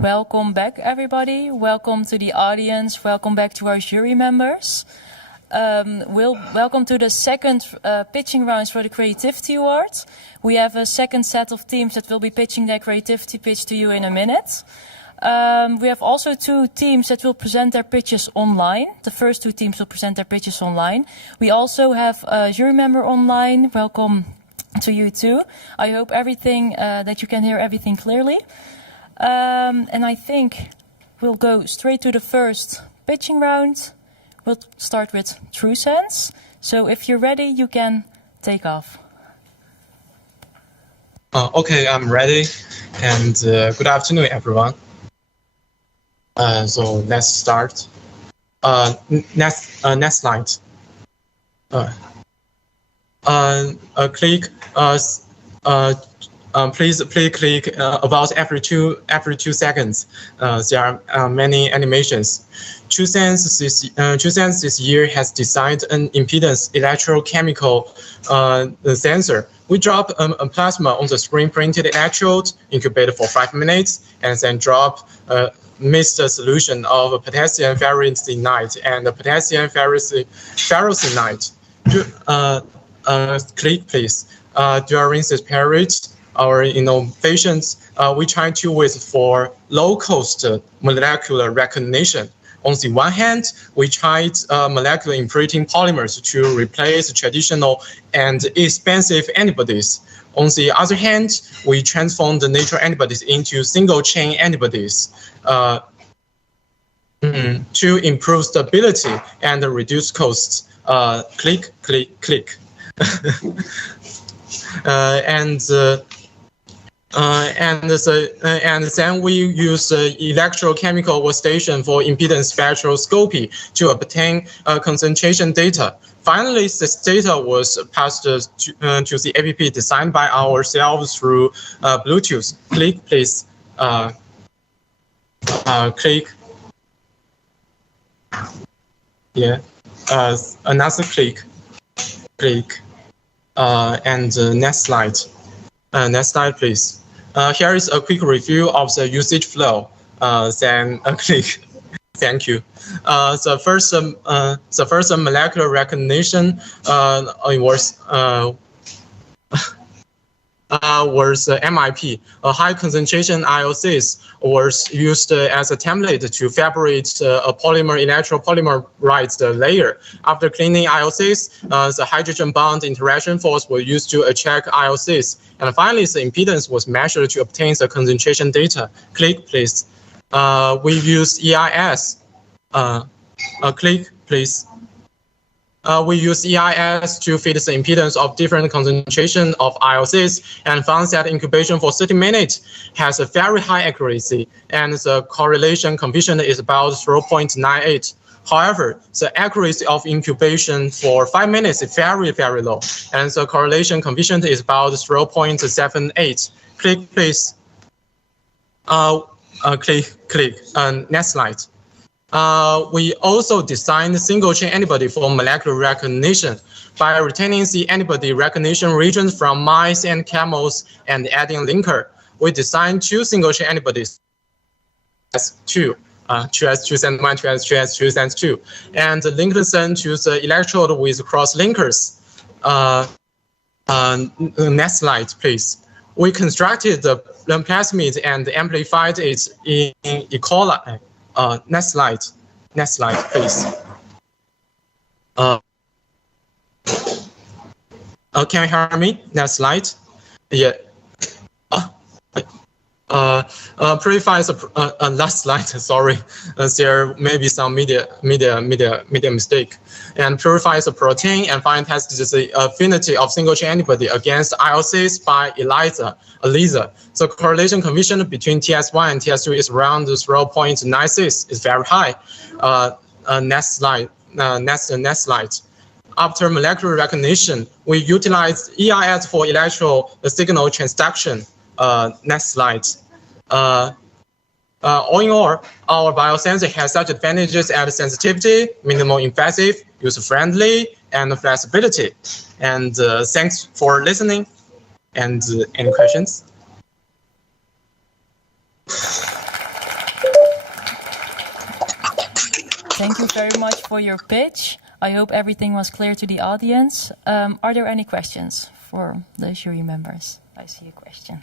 Welcome back, everybody. Welcome to the audience. Welcome back to our jury members. Welcome to the second pitching rounds for the Creativity Award. We have a second set of teams that will be pitching their creativity pitch to you in a minute. We have also two teams that will present their pitches online. The first two teams will present their pitches online. We also have a jury member online. Welcome to you too. I hope that you can hear everything clearly. And I think we'll go straight to the first pitching round. We'll start with TrueSense. So if you're ready, you can take off. Okay, I'm ready. And good afternoon, everyone. So let's start. Next slide. Please click about every two seconds. There are many animations. TrueSense this year has designed an impedance electrochemical sensor. We drop a plasma on the screen printed electrode, incubate for 5 minutes, and then drop a mixed solution of potassium ferritinite and potassium ferrosinite. Click please. During this period, our innovations, we try to wait for low-cost molecular recognition. On the one hand, we tried molecular imprinting polymers to replace traditional and expensive antibodies. On the other hand, we transformed the natural antibodies into single-chain antibodies to improve stability and reduce costs. Click. And then we use electrochemical workstation for impedance spectroscopy to obtain concentration data. Finally, this data was passed to the APP designed by ourselves through Bluetooth. Click, please. Click. Yeah. Another click. Click. And next slide. Next slide, please. Here is a quick review of the usage flow. Then click. Thank you. The first molecular recognition was MIP. A high concentration IOCs was used as a template to fabricate a electropolymerized layer. After cleaning IOCs, the hydrogen bond interaction force was used to check IOCs. And finally, the impedance was measured to obtain the concentration data. Click, please. We use EIS. Click, please. We use EIS to fit the impedance of different concentration of IOCs and found that incubation for 30 minutes has a very high accuracy, and the correlation coefficient is about 0.98. However, the accuracy of incubation for 5 minutes is very, very low, and the correlation coefficient is about 0.78. Click, please. Click. Next slide. We also designed single-chain antibody for molecular recognition by retaining the antibody recognition regions from mice and camels and adding linker. We designed two single-chain antibodies, TrueSense1, TrueSense2, and linked them to the electrode with cross-linkers. Next slide, please. We constructed the plasmid and amplified it in E. coli. Next slide, please. Can you hear me? Next slide. Yeah. Purifies last slide. Sorry, there may be some media mistake. And purifies a protein and finally tests the affinity of single-chain antibody against IOCs by ELISA. The correlation coefficient between TS1 and TS2 is around 0.96. It's very high. Next slide. Next slide. After molecular recognition, we utilize EIS for electro signal transduction. Next slide. All in all, our biosensor has such advantages as sensitivity, minimal invasive, user-friendly, and flexibility. And thanks for listening. And any questions? Thank you very much for your pitch. I hope everything was clear to the audience. Are there any questions for the jury members? I see a question.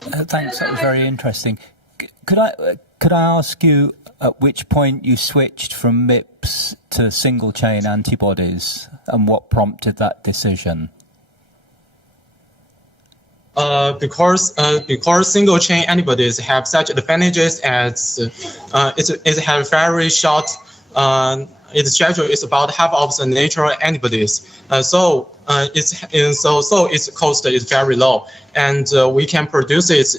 Thanks, that was very interesting. Could I ask you at which point you switched from MIPS to single-chain antibodies and what prompted that decision? Because single chain antibodies have such advantages as it has very short. Its schedule is about half of the natural antibodies. So its cost is very low, and we can produce it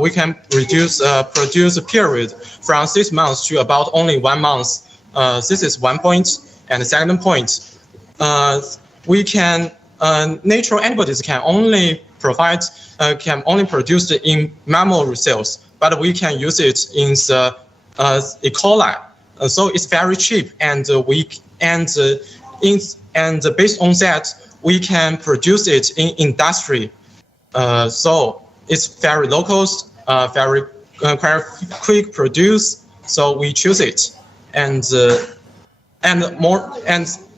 we can produce period from 6 months to about only 1 month. This is one point, and the second point. Natural antibodies can only produce in mammary cells, but we can use it in the E. coli. So it's very cheap, and based on that, we can produce it in industry. So it's very low cost, very quick produce. So we choose it, and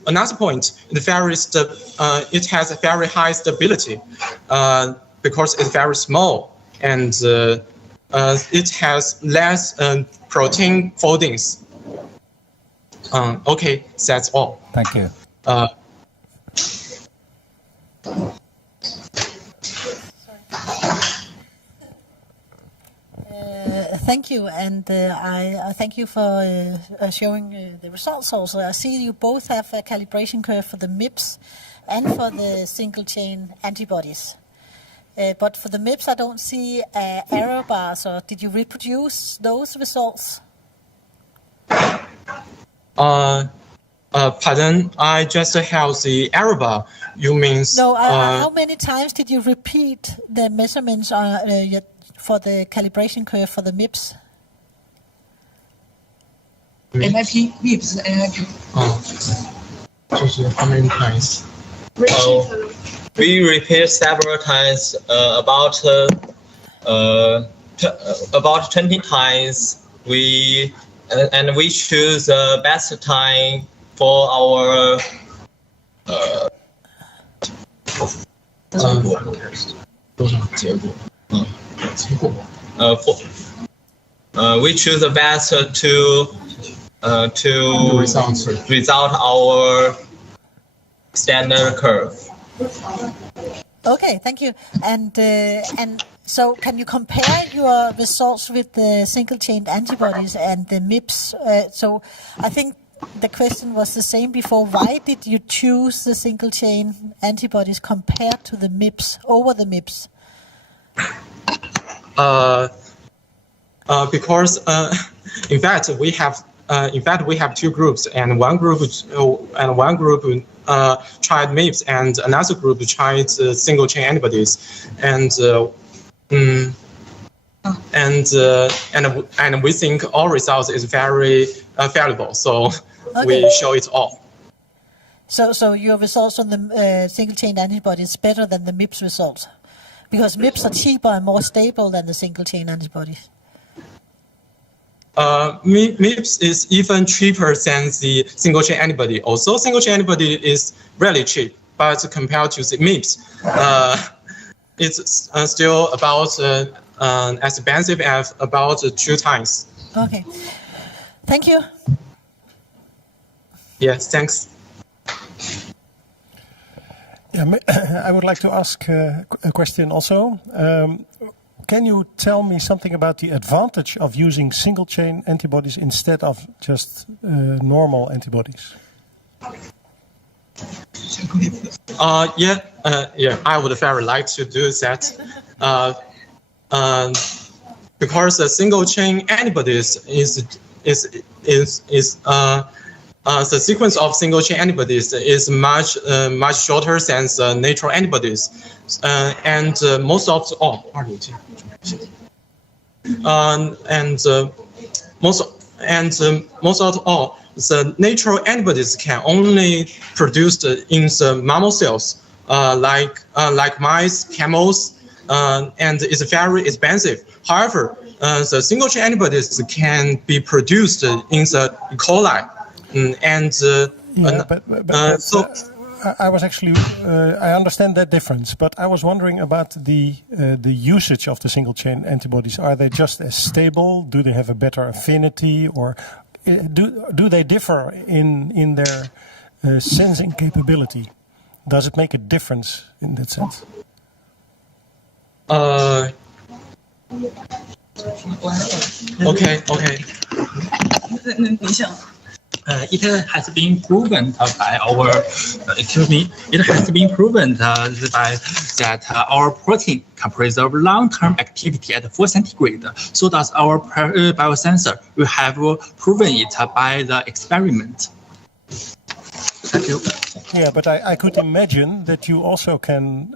another point, it has a very high stability because it's very small, and it has less protein foldings. Okay, that's all. Thank you. Thank you, and I thank you for showing the results also. I see you both have a calibration curve for the MIPS and for the single-chain antibodies. But for the MIPS, I don't see error bars, or did you reproduce those results? Pardon, I just have the error bar. You mean? No, how many times did you repeat the measurements for the calibration curve for the MIPS? MIP, MIPS, NIP. How many times? We repeat several times, about 20 times. We choose the best time for our we choose the best to result our standard curve. Okay, thank you. And so, can you compare your results with the single-chain antibodies and the MIPS? So, I think the question was the same before. Why did you choose the single-chain antibodies compared to the MIPS over the MIPS? Because in fact we have two groups, and one group tried MIPS, and another group tried single chain antibodies, and we think all results is very valuable. So we show it all. So your results on the single chain antibodies is better than the MIPS results, because MIPS are cheaper and more stable than the single chain antibodies. MIPS is even cheaper than the single chain antibody. Also, single chain antibody is really cheap, but compared to the MIPS, it's still about as expensive as about 2 times. Okay, thank you. Yes, thanks. I would like to ask a question also. Can you tell me something about the advantage of using single-chain antibodies instead of just normal antibodies? Yeah, I would very like to do that. Because the single-chain antibodies the sequence of single-chain antibodies is much shorter than the natural antibodies, and most of all, the natural antibodies can only produced in the mammal cells, like mice, camels, and it's very expensive. However, the single chain antibodies can be produced in the E. coli, I was actually, I understand that difference, but I was wondering about the usage of the single chain antibodies. Are they just as stable? Do they have a better affinity, or do they differ in their sensing capability? Does it make a difference in that sense? Okay. It has been proven by our, it has been proven that our protein can preserve long-term activity at 4 centigrade. So does our biosensor. We have proven it by the experiment. Thank you. Yeah, but I could imagine that you also can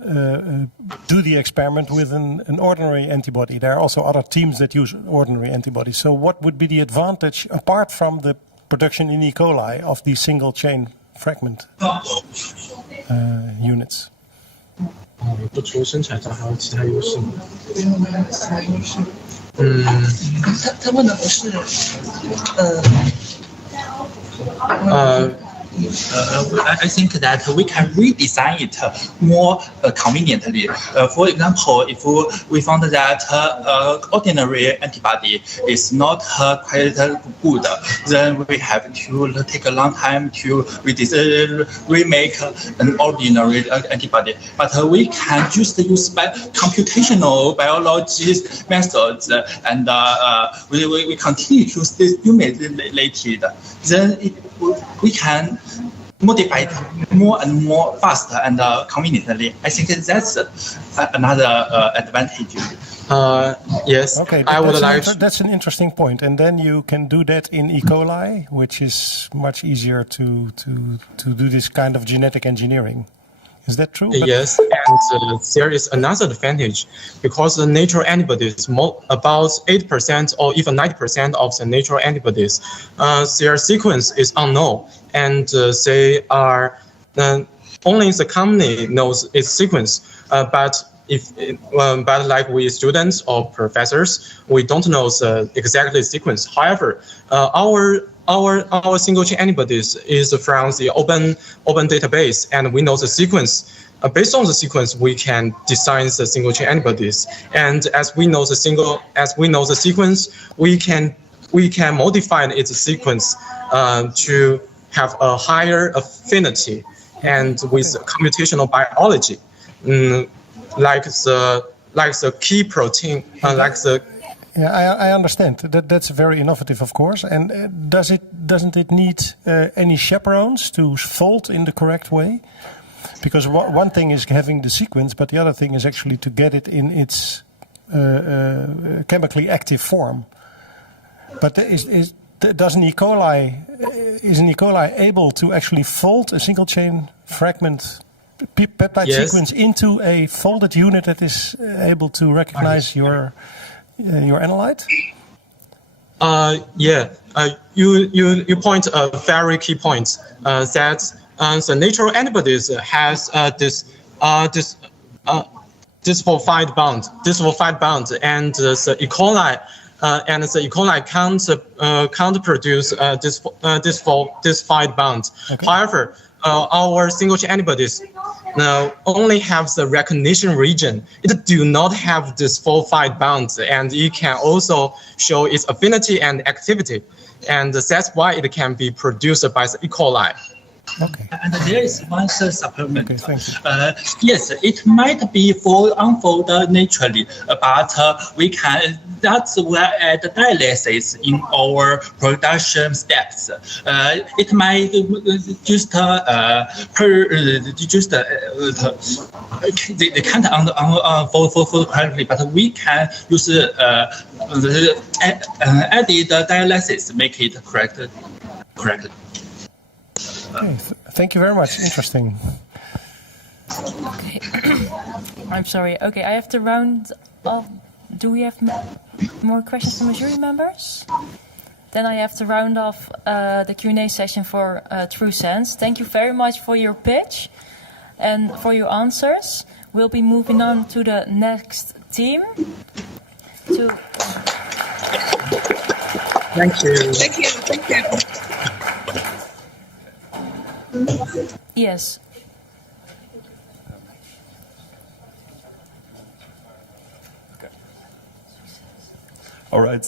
do the experiment with an ordinary antibody. There are also other teams that use ordinary antibodies. So what would be the advantage, apart from the production in E. coli, of these single chain fragment units? 不除生产上还有其他优势吗？他问的不是I think that we can redesign it more conveniently. For example, if we found that ordinary antibody is not quite good, then we have to take a long time to remake an ordinary antibody. But we can just use computational biology methods, and we continue to stimulate it. Then we can modify it more and more faster and conveniently. I think that's another advantage. Yes, okay, I would like. That's an interesting point, and then you can do that in E. coli, which is much easier to do this kind of genetic engineering. Is that true? Yes, and there is another advantage because the natural antibodies, about 8% or even 90% of the natural antibodies, their sequence is unknown, and they are only the company knows its sequence. But like we students or professors, we don't know the exact sequence. However, our single chain antibodies is from the open database, and we know the sequence. Based on the sequence, we can design the single chain antibodies. And as we know the sequence, we can modify its sequence to have a higher affinity, and with computational biology, like the key protein, Yeah, I understand. That's very innovative, of course. And doesn't it need any chaperones to fold in the correct way? Because one thing is having the sequence, but the other thing is actually to get it in its chemically active form. But is an E. coli able to actually fold a single chain fragment peptide sequence into a folded unit that is able to recognize your analyte? You point a very key point that the natural antibodies has this phosphide bond, and the E. coli can't produce this phosphide bond. Okay. However, our single chain antibodies only have the recognition region. It do not have this phosphide bond, and it can also show its affinity and activity, and that's why it can be produced by the E. coli. Okay. And there is one supplement. Okay, thank you. Yes, it might be unfolded naturally, but we can. That's where add dialysis in our production steps. It might just they can't unfold correctly, but we can use added dialysis make it correct. Okay, thank you very much. Interesting. Okay. I'm sorry. Okay, I have to round off. Do we have more questions from the jury members? Then I have to round off the Q&A session for TrueSense. Thank you very much for your pitch and for your answers. we'll be moving on to the next team. Thank you. Thank you. Thank you. Yes. All right.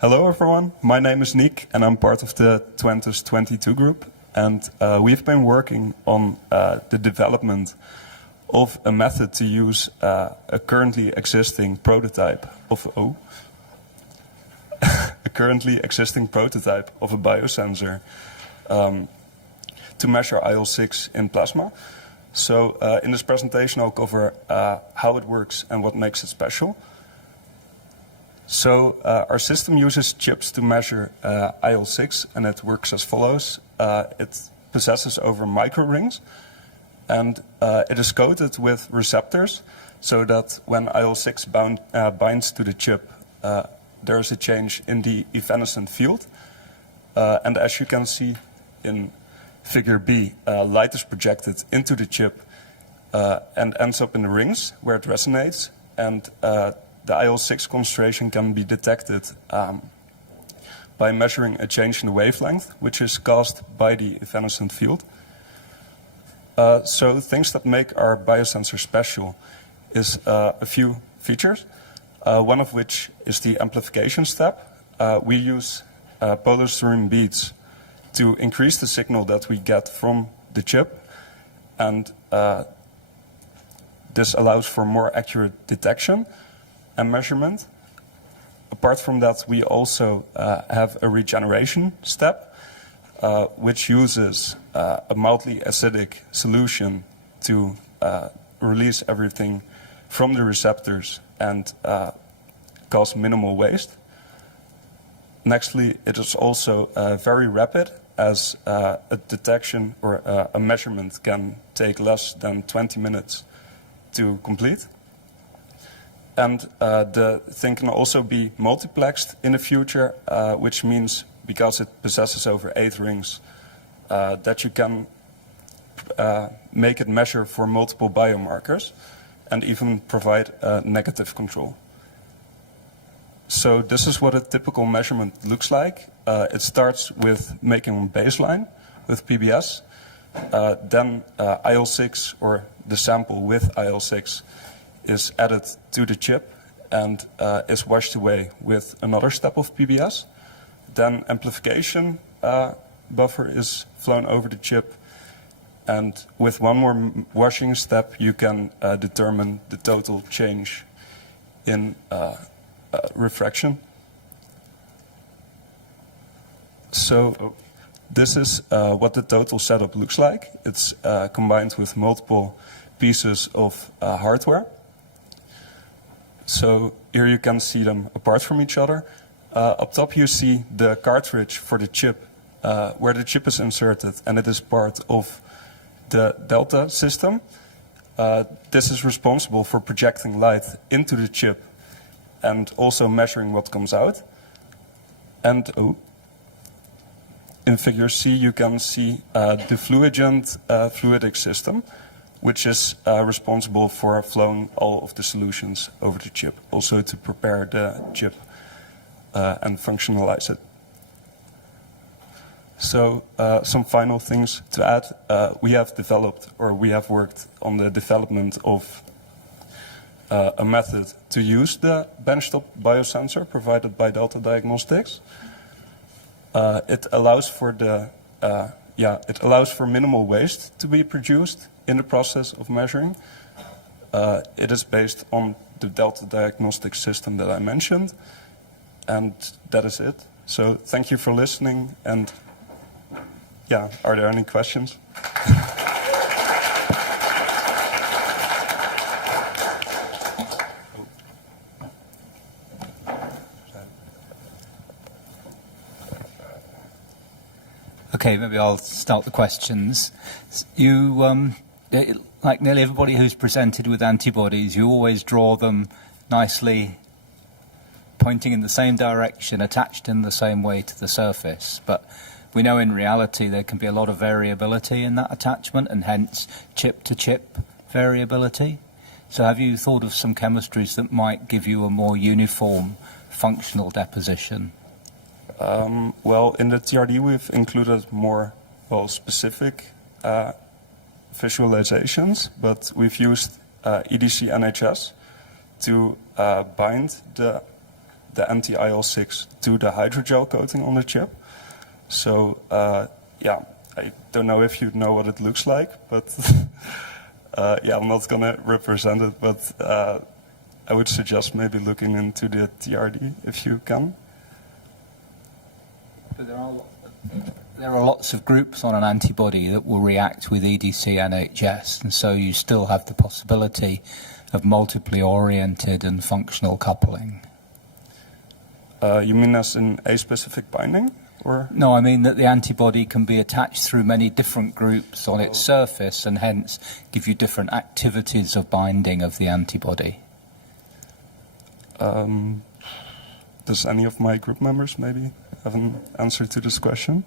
Hello, everyone. My name is Nick, and I'm part of the Twentus 22 group. And we've been working on the development of a method to use a currently existing prototype of a biosensor to measure IL-6 in plasma. So in this presentation, I'll cover how it works and what makes it special. So our system uses chips to measure IL-6, and it works as follows. It possesses over microrings, and it is coated with receptors, so that when IL-6 binds to the chip, there is a change in the evanescent field. And as you can see in figure B, light is projected into the chip and ends up in the rings where it resonates, and the IL-6 concentration can be detected by measuring a change in the wavelength, which is caused by the evanescent field. So things that make our biosensor special is a few features, one of which is the amplification step. We use polystyrene beads to increase the signal that we get from the chip, and this allows for more accurate detection and measurement. Apart from that, we also have a regeneration step, which uses a mildly acidic solution to release everything from the receptors and cause minimal waste. Nextly, it is also very rapid, as a detection or a measurement can take less than 20 minutes to complete. And the thing can also be multiplexed in the future, which means, because it possesses over 8 rings, that you can make it measure for multiple biomarkers and even provide negative control. So this is what a typical measurement looks like. It starts with making a baseline with PBS. Then IL-6, or the sample with IL-6, is added to the chip and is washed away with another step of PBS. Then amplification buffer is flown over the chip, and with one more washing step, you can determine the total change in refraction. So this is what the total setup looks like. It's combined with multiple pieces of hardware. So here you can see them apart from each other. Up top you see the cartridge for the chip, where the chip is inserted, and it is part of the Delta system. This is responsible for projecting light into the chip and also measuring what comes out. And in figure C you can see the Fluigent fluidic system, which is responsible for flowing all of the solutions over the chip, also to prepare the chip and functionalize it. So some final things to add. We have developed, or we have worked on the development of a method to use the benchtop biosensor provided by Delta Diagnostics. It allows for minimal waste to be produced in the process of measuring. It is based on the Delta Diagnostic system that I mentioned, and that is it. So thank you for listening, and yeah, are there any questions? Okay, maybe I'll start the questions. You, like nearly everybody who's presented with antibodies, you always draw them nicely, pointing in the same direction, attached in the same way to the surface. But we know in reality there can be a lot of variability in that attachment, and hence chip-to-chip variability. So have you thought of some chemistries that might give you a more uniform functional deposition? Well, in the TRD we've included more specific visualizations, but we've used EDC NHS to bind the anti-IL-6 to the hydrogel coating on the chip. So yeah, I don't know if you know what it looks like, but yeah, I'm not going to represent it, but I would suggest maybe looking into the TRD if you can. But there are lots of groups on an antibody that will react with EDC NHS, and so you still have the possibility of multiply oriented and functional coupling. You mean as in a specific binding? Or? No, I mean that the antibody can be attached through many different groups on its surface and hence give you different activities of binding of the antibody. Does any of my group members maybe have an answer to this question?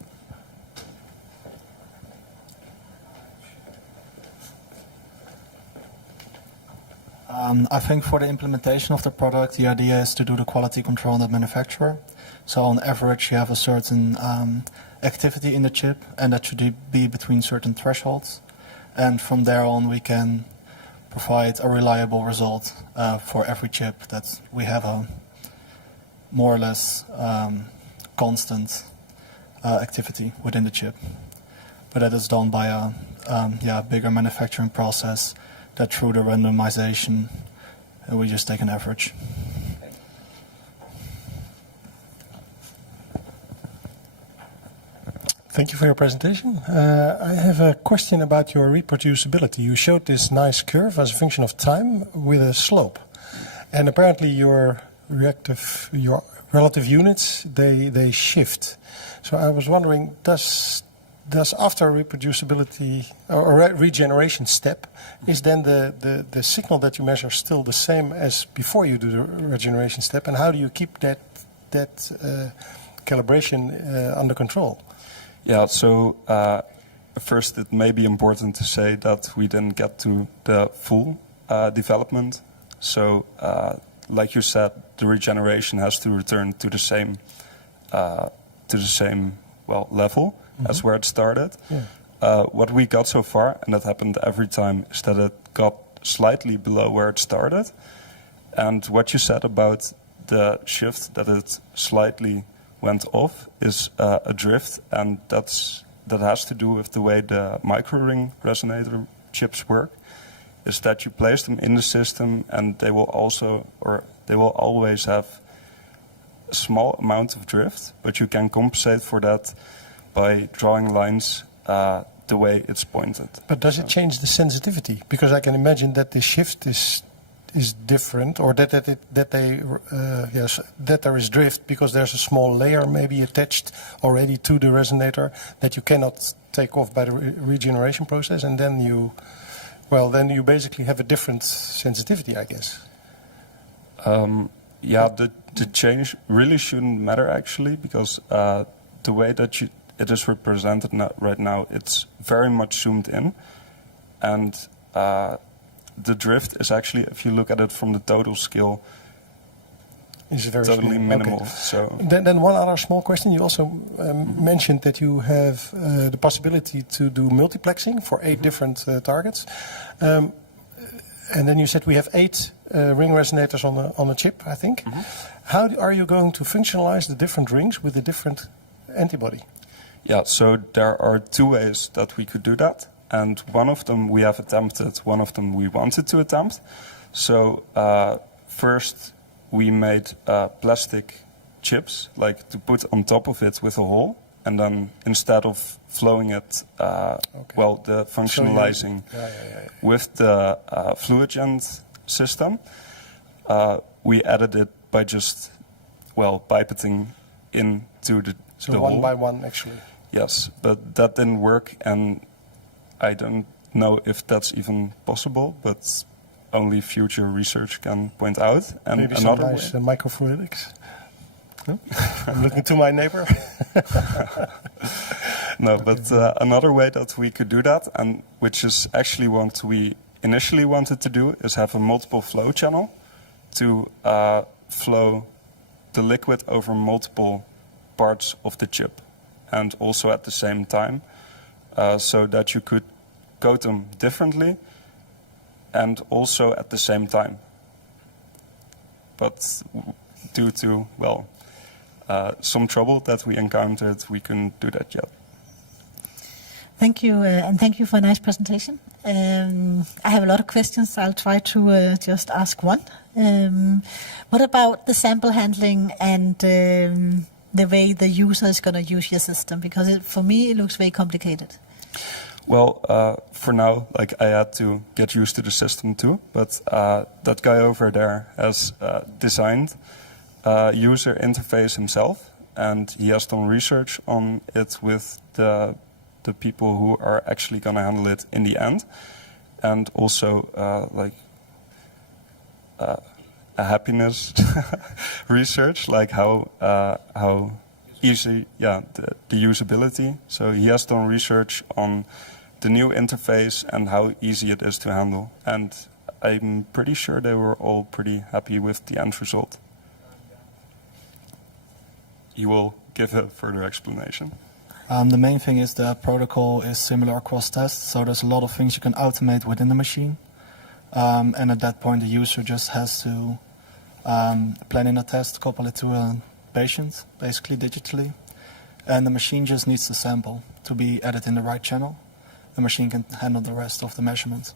I think for the implementation of the product, the idea is to do the quality control on the manufacturer. So on average, you have a certain activity in the chip, and that should be between certain thresholds. And from there on, we can provide a reliable result for every chip, that we have a more or less constant activity within the chip. But that is done by a bigger manufacturing process that through the randomization, we just take an average. Thank you for your presentation. I have a question about your reproducibility. You showed this nice curve as a function of time with a slope. And apparently your relative units, they shift. So I was wondering, does after reproducibility or regeneration step, is then the signal that you measure still the same as before you do the regeneration step? And how do you keep that calibration under control? Yeah, so first it may be important to say that we didn't get to the full development. So like you said, the regeneration has to return to the same level as where it started. Yeah. What we got so far, and that happened every time, is that it got slightly below where it started. And what you said about the shift, that it slightly went off, is a drift, and that has to do with the way the microring resonator chips work, is that you place them in the system and they will always have a small amount of drift, but you can compensate for that by drawing lines the way it's pointed. But does it change the sensitivity? Because I can imagine that the shift is different, or that there is drift because there's a small layer maybe attached already to the resonator that you cannot take off by the regeneration process, and then you basically have a different sensitivity, I guess. Yeah, the change really shouldn't matter actually, because the way that it is represented right now, it's very much zoomed in, and the drift is actually, if you look at it from the total scale, is very totally small. minimal. Okay. So then one other small question. You also mentioned that you have the possibility to do multiplexing for 8 different targets, and then you said we have 8 ring resonators on a chip, I think. How are you going to functionalize the different rings with a different antibody? Yeah, so there are 2 ways that we could do that. And one of them we have attempted, one of them we wanted to attempt. So first we made plastic chips, like to put on top of it with a hole. And then instead of flowing it, the functionalizing with the FluidGen system, we added it by just, pipetting into the So hole. one by one, actually. Yes, but that didn't work, and I don't know if that's even possible, but only future research can point out. And maybe another some nice way, microfluidics. I'm looking to my neighbor. no, but another way that we could do that, and which is actually what we initially wanted to do is have a multiple flow channel to flow the liquid over multiple parts of the chip, and also at the same time, so that you could coat them differently and also at the same time. But due to, well, some trouble that we encountered, we couldn't do that yet. Thank you, and thank you for a nice presentation. I have a lot of questions. I'll try to just ask one. What about the sample handling and the way the user is going to use your system? Because for me, it looks very complicated. Well, for now, like, I had to get used to the system too, but that guy over there has designed a user interface himself, and he has done research on it with the people who are actually going to handle it in the end, and also a happiness research, like how easy, the usability. So he has done research on the new interface and how easy it is to handle, and I'm pretty sure they were all pretty happy with the end result. He will give a further explanation. The main thing is the protocol is similar across tests, so there's a lot of things you can automate within the machine. And at that point, the user just has to plan in a test, couple it to a patient, basically digitally. And the machine just needs the sample to be added in the right channel. The machine can handle the rest of the measurements.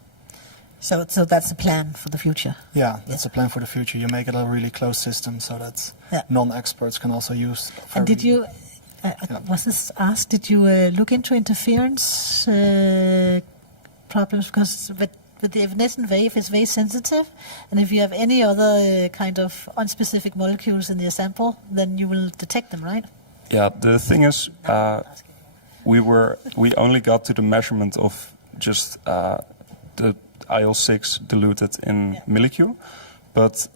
So that's a plan for the future. Yeah, that's a plan for the future. You make it a really closed system so that non-experts can also use. And did you... was this asked? Did you look into interference problems? Because with the evanescent wave, it's very sensitive, and if you have any other kind of unspecific molecules in your sample, then you will detect them, right? Yeah, the thing is, we only got to the measurement of just the IL-6 diluted in millicu, but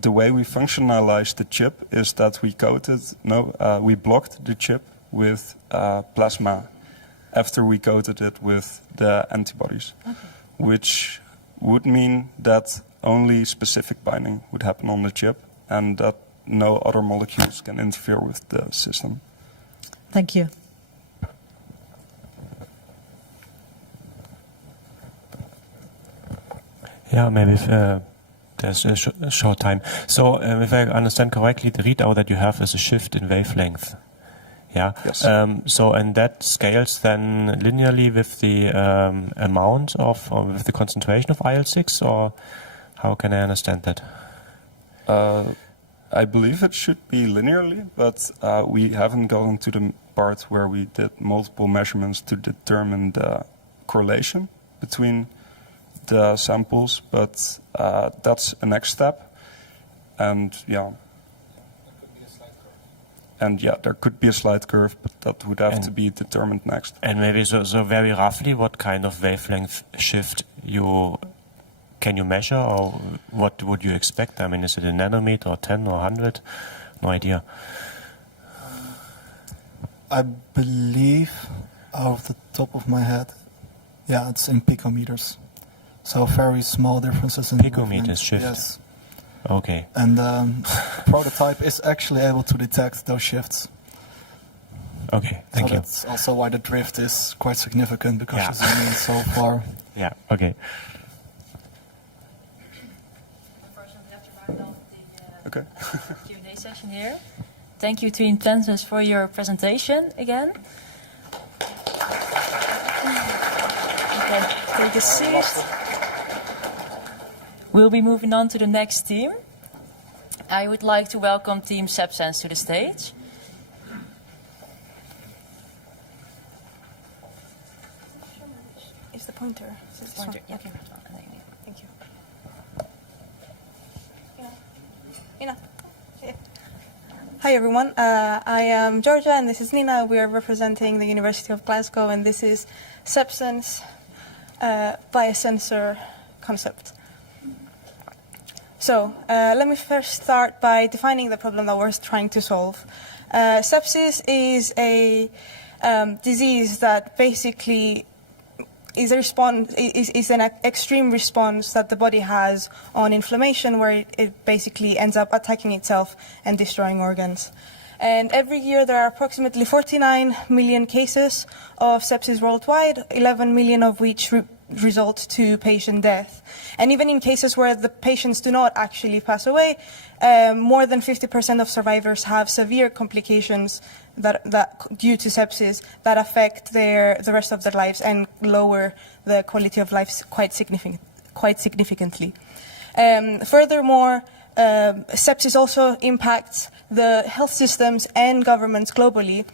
the way we functionalized the chip is that we blocked the chip with plasma after we coated it with the antibodies, which would mean that only specific binding would happen on the chip and that no other molecules can interfere with the system. Thank you. Yeah, maybe there's a short time. So if I understand correctly, the readout that you have is a shift in wavelength. Yeah. Yes. So and that scales then linearly with the amount of, or with the concentration of IL-6, or how can I understand that? I believe it should be linearly, but we haven't gotten to the part where we did multiple measurements to determine the correlation between the samples, but that's a next step, and yeah. And yeah, there could be a slight curve, but that would have to be determined next. And maybe so very roughly, what kind of wavelength shift can you measure, or what would you expect? I mean, is it a nanometer or 10 or 100? No idea. I believe, out of the top of my head, yeah, it's in picometers. So very small differences in picometers shift. Yes. Okay. And the prototype is actually able to detect those shifts. Okay, thank you. That's also why the drift is quite significant, because you zoom in so far. Yeah, okay. Okay. Q&A session here. Thank you to Intensus for your presentation again. You can take a seat. We'll be moving on to the next team. I would like to welcome Team SensUs to the stage. Is the pointer? Pointer, yeah. Okay. Thank you. Nina. Yeah. Hi everyone. I am Georgia and this is Nina. We are representing the University of Glasgow, and this is SensUs biosensor concept. So let me first start by defining the problem that we're trying to solve. Sepsis is a disease that basically is a response, is an extreme response that the body has on inflammation, where it basically ends up attacking itself and destroying organs. And every year there are approximately 49 million cases of sepsis worldwide, 11 million of which result to patient death. And even in cases where the patients do not actually pass away, more than 50% of survivors have severe complications that due to sepsis that affect the rest of their lives and lower the quality of life quite significantly. Furthermore, sepsis also impacts the health systems and governments globally,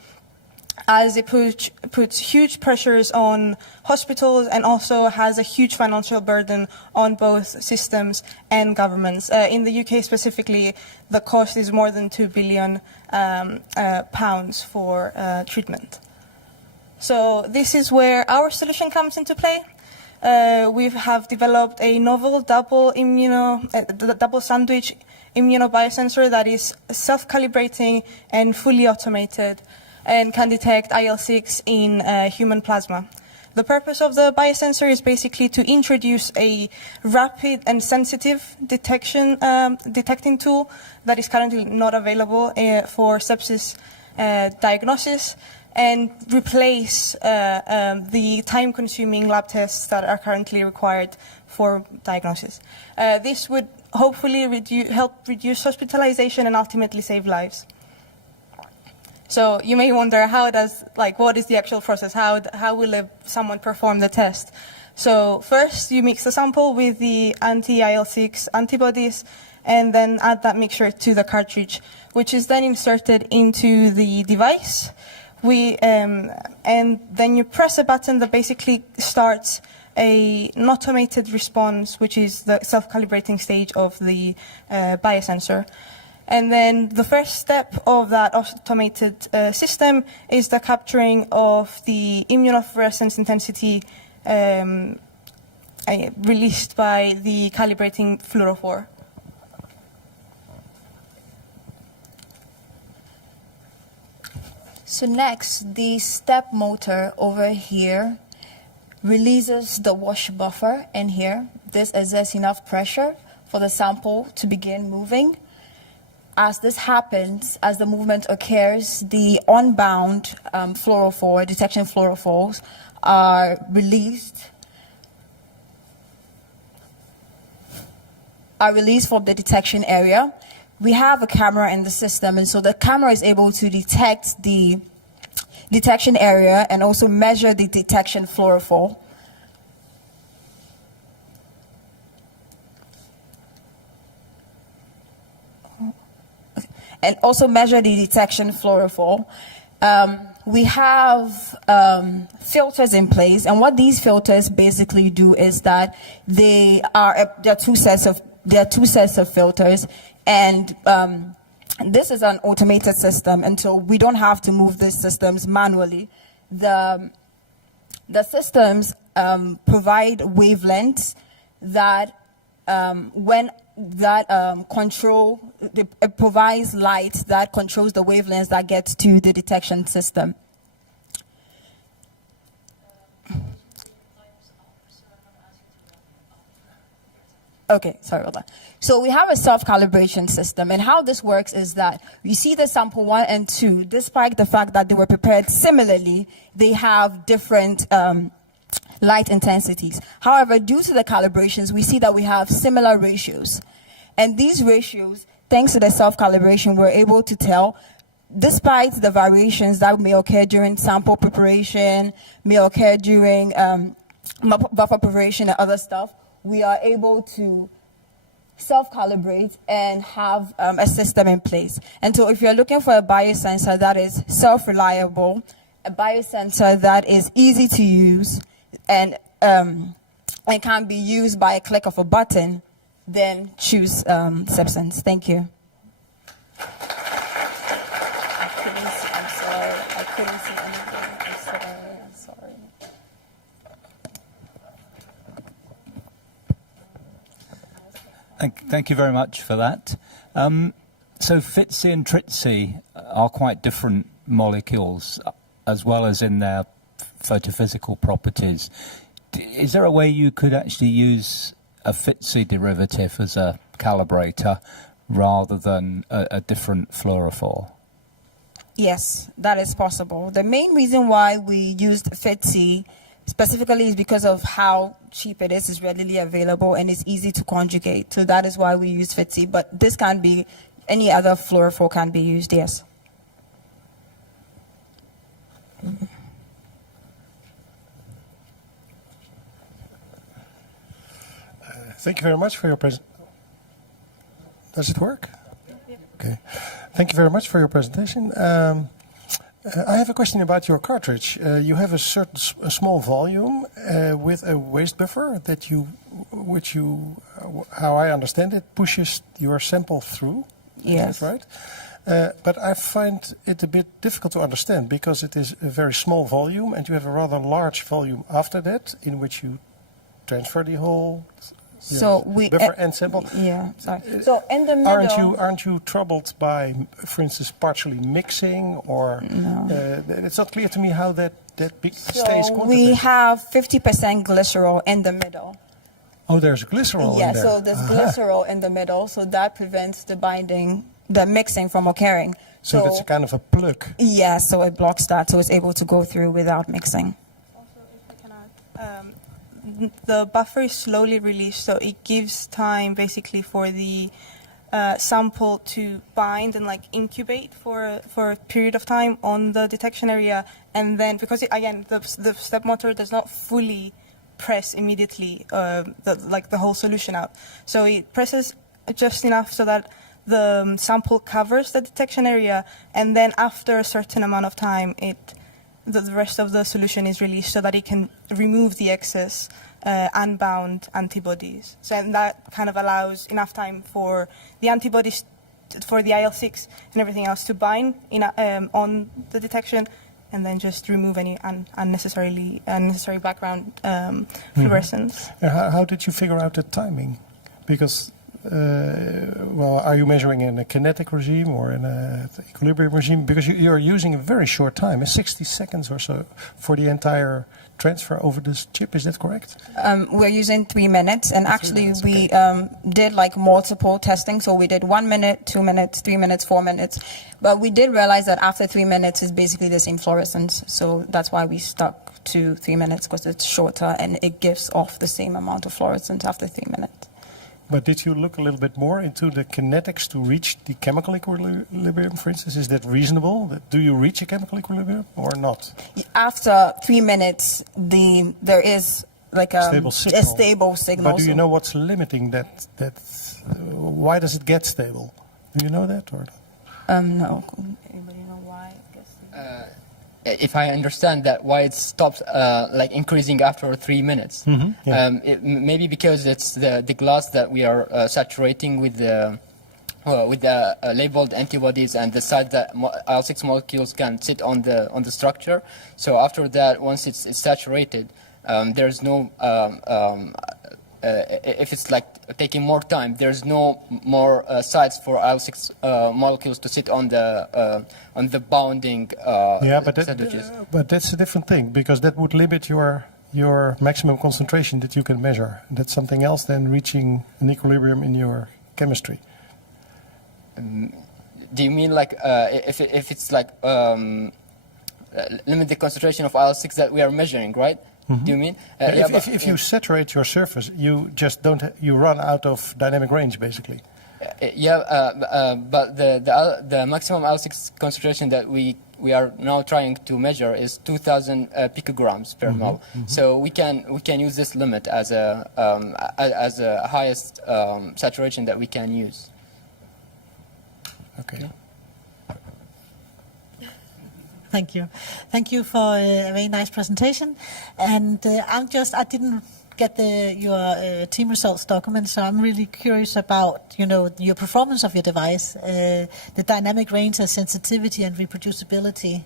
as it puts huge pressures on hospitals and also has a huge financial burden on both systems and governments. In the UK specifically, the cost is more than £2 billion for treatment. So this is where our solution comes into play. We have developed a novel double sandwich immunobiosensor that is self-calibrating and fully automated, and can detect IL-6 in human plasma. The purpose of the biosensor is basically to introduce a rapid and sensitive detecting tool that is currently not available for sepsis diagnosis, and replace the time-consuming lab tests that are currently required for diagnosis. This would hopefully help reduce hospitalization and ultimately save lives. So you may wonder, what is the actual process? How will someone perform the test? So first, you mix the sample with the anti-IL-6 antibodies, and then add that mixture to the cartridge, which is then inserted into the device. And then you press a button that basically starts an automated response, which is the self-calibrating stage of the biosensor. And then the first step of that automated system is the capturing of the immunofluorescence intensity released by the calibrating fluorophore. So next, the step motor over here releases the wash buffer in here. This exerts enough pressure for the sample to begin moving. As this happens, as the movement occurs, the unbound detection fluorophores are released from the detection area. We have a camera in the system, and so the camera is able to detect the detection area and also measure the detection fluorophore. And also measure the detection fluorophore. We have filters in place, and what these filters basically do is that there are two sets of filters, and this is an automated system, and so we don't have to move these systems manually. The systems provide wavelengths that it provides light that controls the wavelengths that get to the detection system. Okay, sorry about that. So we have a self-calibration system, and how this works is that you see the sample 1 and 2, despite the fact that they were prepared similarly, they have different light intensities. However, due to the calibrations, we see that we have similar ratios. And these ratios, thanks to the self-calibration, we're able to tell, despite the variations that may occur during sample preparation, may occur during buffer preparation and other stuff, we are able to self-calibrate and have a system in place. And so if you're looking for a biosensor that is self-reliable, a biosensor that is easy to use, and can be used by a click of a button, then choose SensUs. Thank you. I couldn't see anything. I'm sorry. Thank you very much for that. So FTSE and TRITSE are quite different molecules, as well as in their photophysical properties. Is there a way you could actually use a FTSE derivative as a calibrator rather than a different fluorophore? Yes, that is possible. The main reason why we used FTSE specifically is because of how cheap it is, it's readily available, and it's easy to conjugate. So that is why we use FTSE. But this can be, any other fluorophore can be used, yes. Thank you very much for your presentation. Does it work? Okay. Thank you very much for your presentation. I have a question about your cartridge. You have a certain small volume with a waste buffer that which you, how I understand it, pushes your sample through. Yes. Is that right? But I find it a bit difficult to understand because it is a very small volume and you have a rather large volume after that in which you transfer the whole buffer and sample. Yeah, sorry. So in the middle, aren't you troubled by, for instance, partially mixing, or it's not clear to me how that stays quantitative. We have 50% glycerol in the middle. Oh, there's glycerol Yeah, in there. so there's glycerol in the middle, so that prevents the binding, the mixing from occurring. So that's a kind of a plug. Yeah, so it blocks that, so it's able to go through without mixing. Also, if I can add, the buffer is slowly released, so it gives time basically for the sample to bind and like incubate for a period of time on the detection area, and then because again the step motor does not fully press immediately the whole solution out, so it presses just enough so that the sample covers the detection area, and then after a certain amount of time the rest of the solution is released so that it can remove the excess unbound antibodies. So and that kind of allows enough time for the antibodies, for the IL-6 and everything else to bind on the detection, and then just remove any unnecessary background fluorescence. How did you figure out the timing? Because are you measuring in a kinetic regime or in an equilibrium regime? Because you're using a very short time, 60 seconds or so, for the entire transfer over this chip. Is that correct? We're using 3 minutes, and actually we did like multiple testing. So we did 1 minute, 2 minutes, 3 minutes, 4 minutes. But we did realize that after 3 minutes is basically the same fluorescence. So that's why we stuck to 3 minutes, because it's shorter and it gives off the same amount of fluorescence after 3 minutes. But did you look a little bit more into the kinetics to reach the chemical equilibrium, for instance? Is that reasonable? Do you reach a chemical equilibrium or not? After 3 minutes, there is like a stable signal. But do you know what's limiting that? Why does it get stable? Do you know that or not? No. Anybody know why? If I understand that, why it stops increasing after 3 minutes. Maybe because it's the glass that we are saturating with the labeled antibodies and the site that IL-6 molecules can sit on the structure. So after that, once it's saturated, there's no if it's like taking more time, there's no more sites for IL-6 molecules to sit on the bounding sandwiches. But that's a different thing, because that would limit your maximum concentration that you can measure. That's something else than reaching an equilibrium in your chemistry. Do you mean like if it's like limit the concentration of IL-6 that we are measuring, right? Do you mean? If you saturate your surface, you just you run out of dynamic range, basically. But the maximum IL-6 concentration that we are now trying to measure is 2,000 picograms per mole. So we can use this limit as a highest saturation that we can use. Okay. Thank you. Thank you for a very nice presentation. And I didn't get your team results document, so I'm really curious about, your performance of your device, the dynamic range and sensitivity and reproducibility.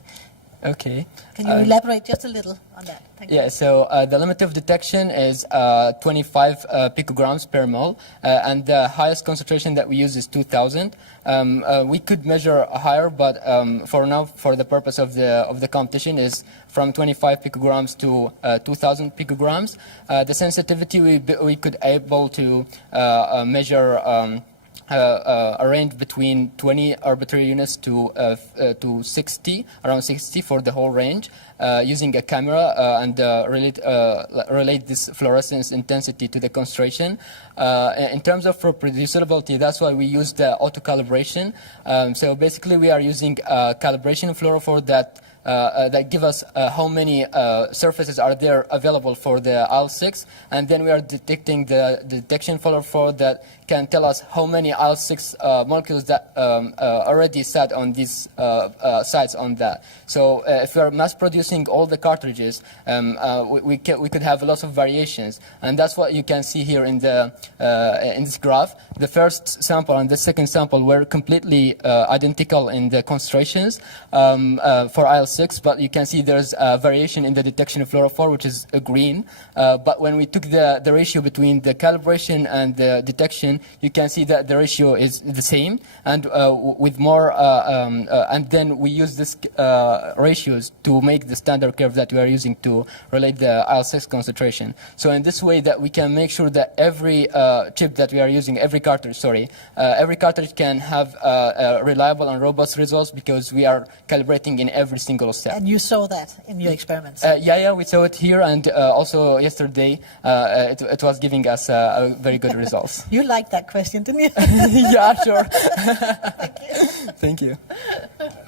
Okay. Can you elaborate just a little on that? Thank you. Yeah, so the limit of detection is 25 picograms per mole, and the highest concentration that we use is 2,000. We could measure higher, but for now, for the purpose of the competition, is from 25 picograms to 2,000 picograms. The sensitivity we could able to measure a range between 20 arbitrary units to 60, around 60 for the whole range, using a camera and relate this fluorescence intensity to the concentration. In terms of reproducibility, that's why we use the auto calibration. So basically, we are using calibration fluorophore that give us how many surfaces are there available for the IL-6, and then we are detecting the detection fluorophore that can tell us how many IL-6 molecules that already sat on these sites on that. So if we are mass producing all the cartridges, we could have lots of variations, and that's what you can see here in this graph. The first sample and the second sample were completely identical in the concentrations for IL-6, but you can see there's a variation in the detection of fluorophore, which is green. But when we took the ratio between the calibration and the detection, you can see that the ratio is the same, and with more, and then we use this ratios to make the standard curve that we are using to relate the IL-6 concentration. So in this way that we can make sure that every chip that we are using, every cartridge can have reliable and robust results, because we are calibrating in every single step. And you saw that in your experiments? Yeah, we saw it here, and also yesterday it was giving us very good results. You liked that question, didn't you? Yeah, sure. Thank you.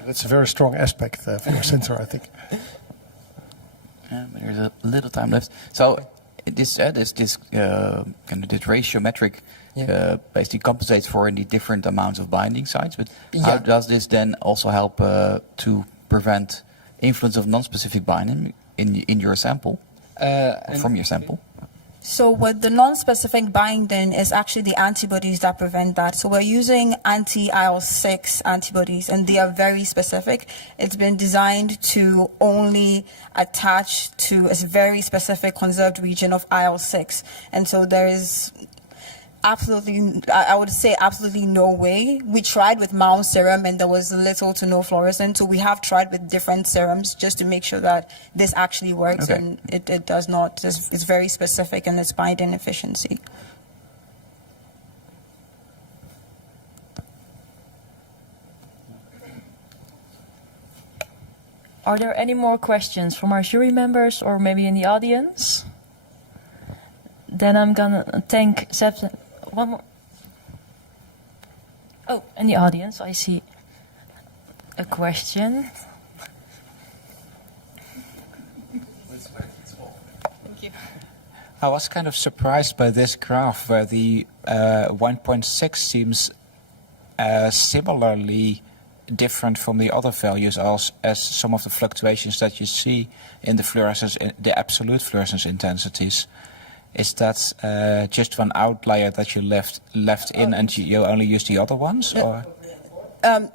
That's a very strong aspect for your sensor, I think. There's a little time left. So this ratio metric basically compensates for the different amounts of binding sites. But how does this then also help to prevent influence of non-specific binding in your sample, from your sample? So with the non-specific binding is actually the antibodies that prevent that. So we're using anti-IL-6 antibodies, and they are very specific. It's been designed to only attach to a very specific conserved region of IL-6. And so there is absolutely, I would say absolutely no way. We tried with mouse serum and there was little to no fluorescence. So we have tried with different serums just to make sure that this actually works, and it does not. It's very specific in its binding efficiency. Are there any more questions from our jury members or maybe in the audience? Then I'm gonna thank Seb. One more. Oh, in the audience, I see a question. Thank you. I was kind of surprised by this graph where the 1.6 seems similarly different from the other values as some of the fluctuations that you see in the fluorescence, the absolute fluorescence intensities. Is that just one outlier that you left in, and you only use the other ones, or?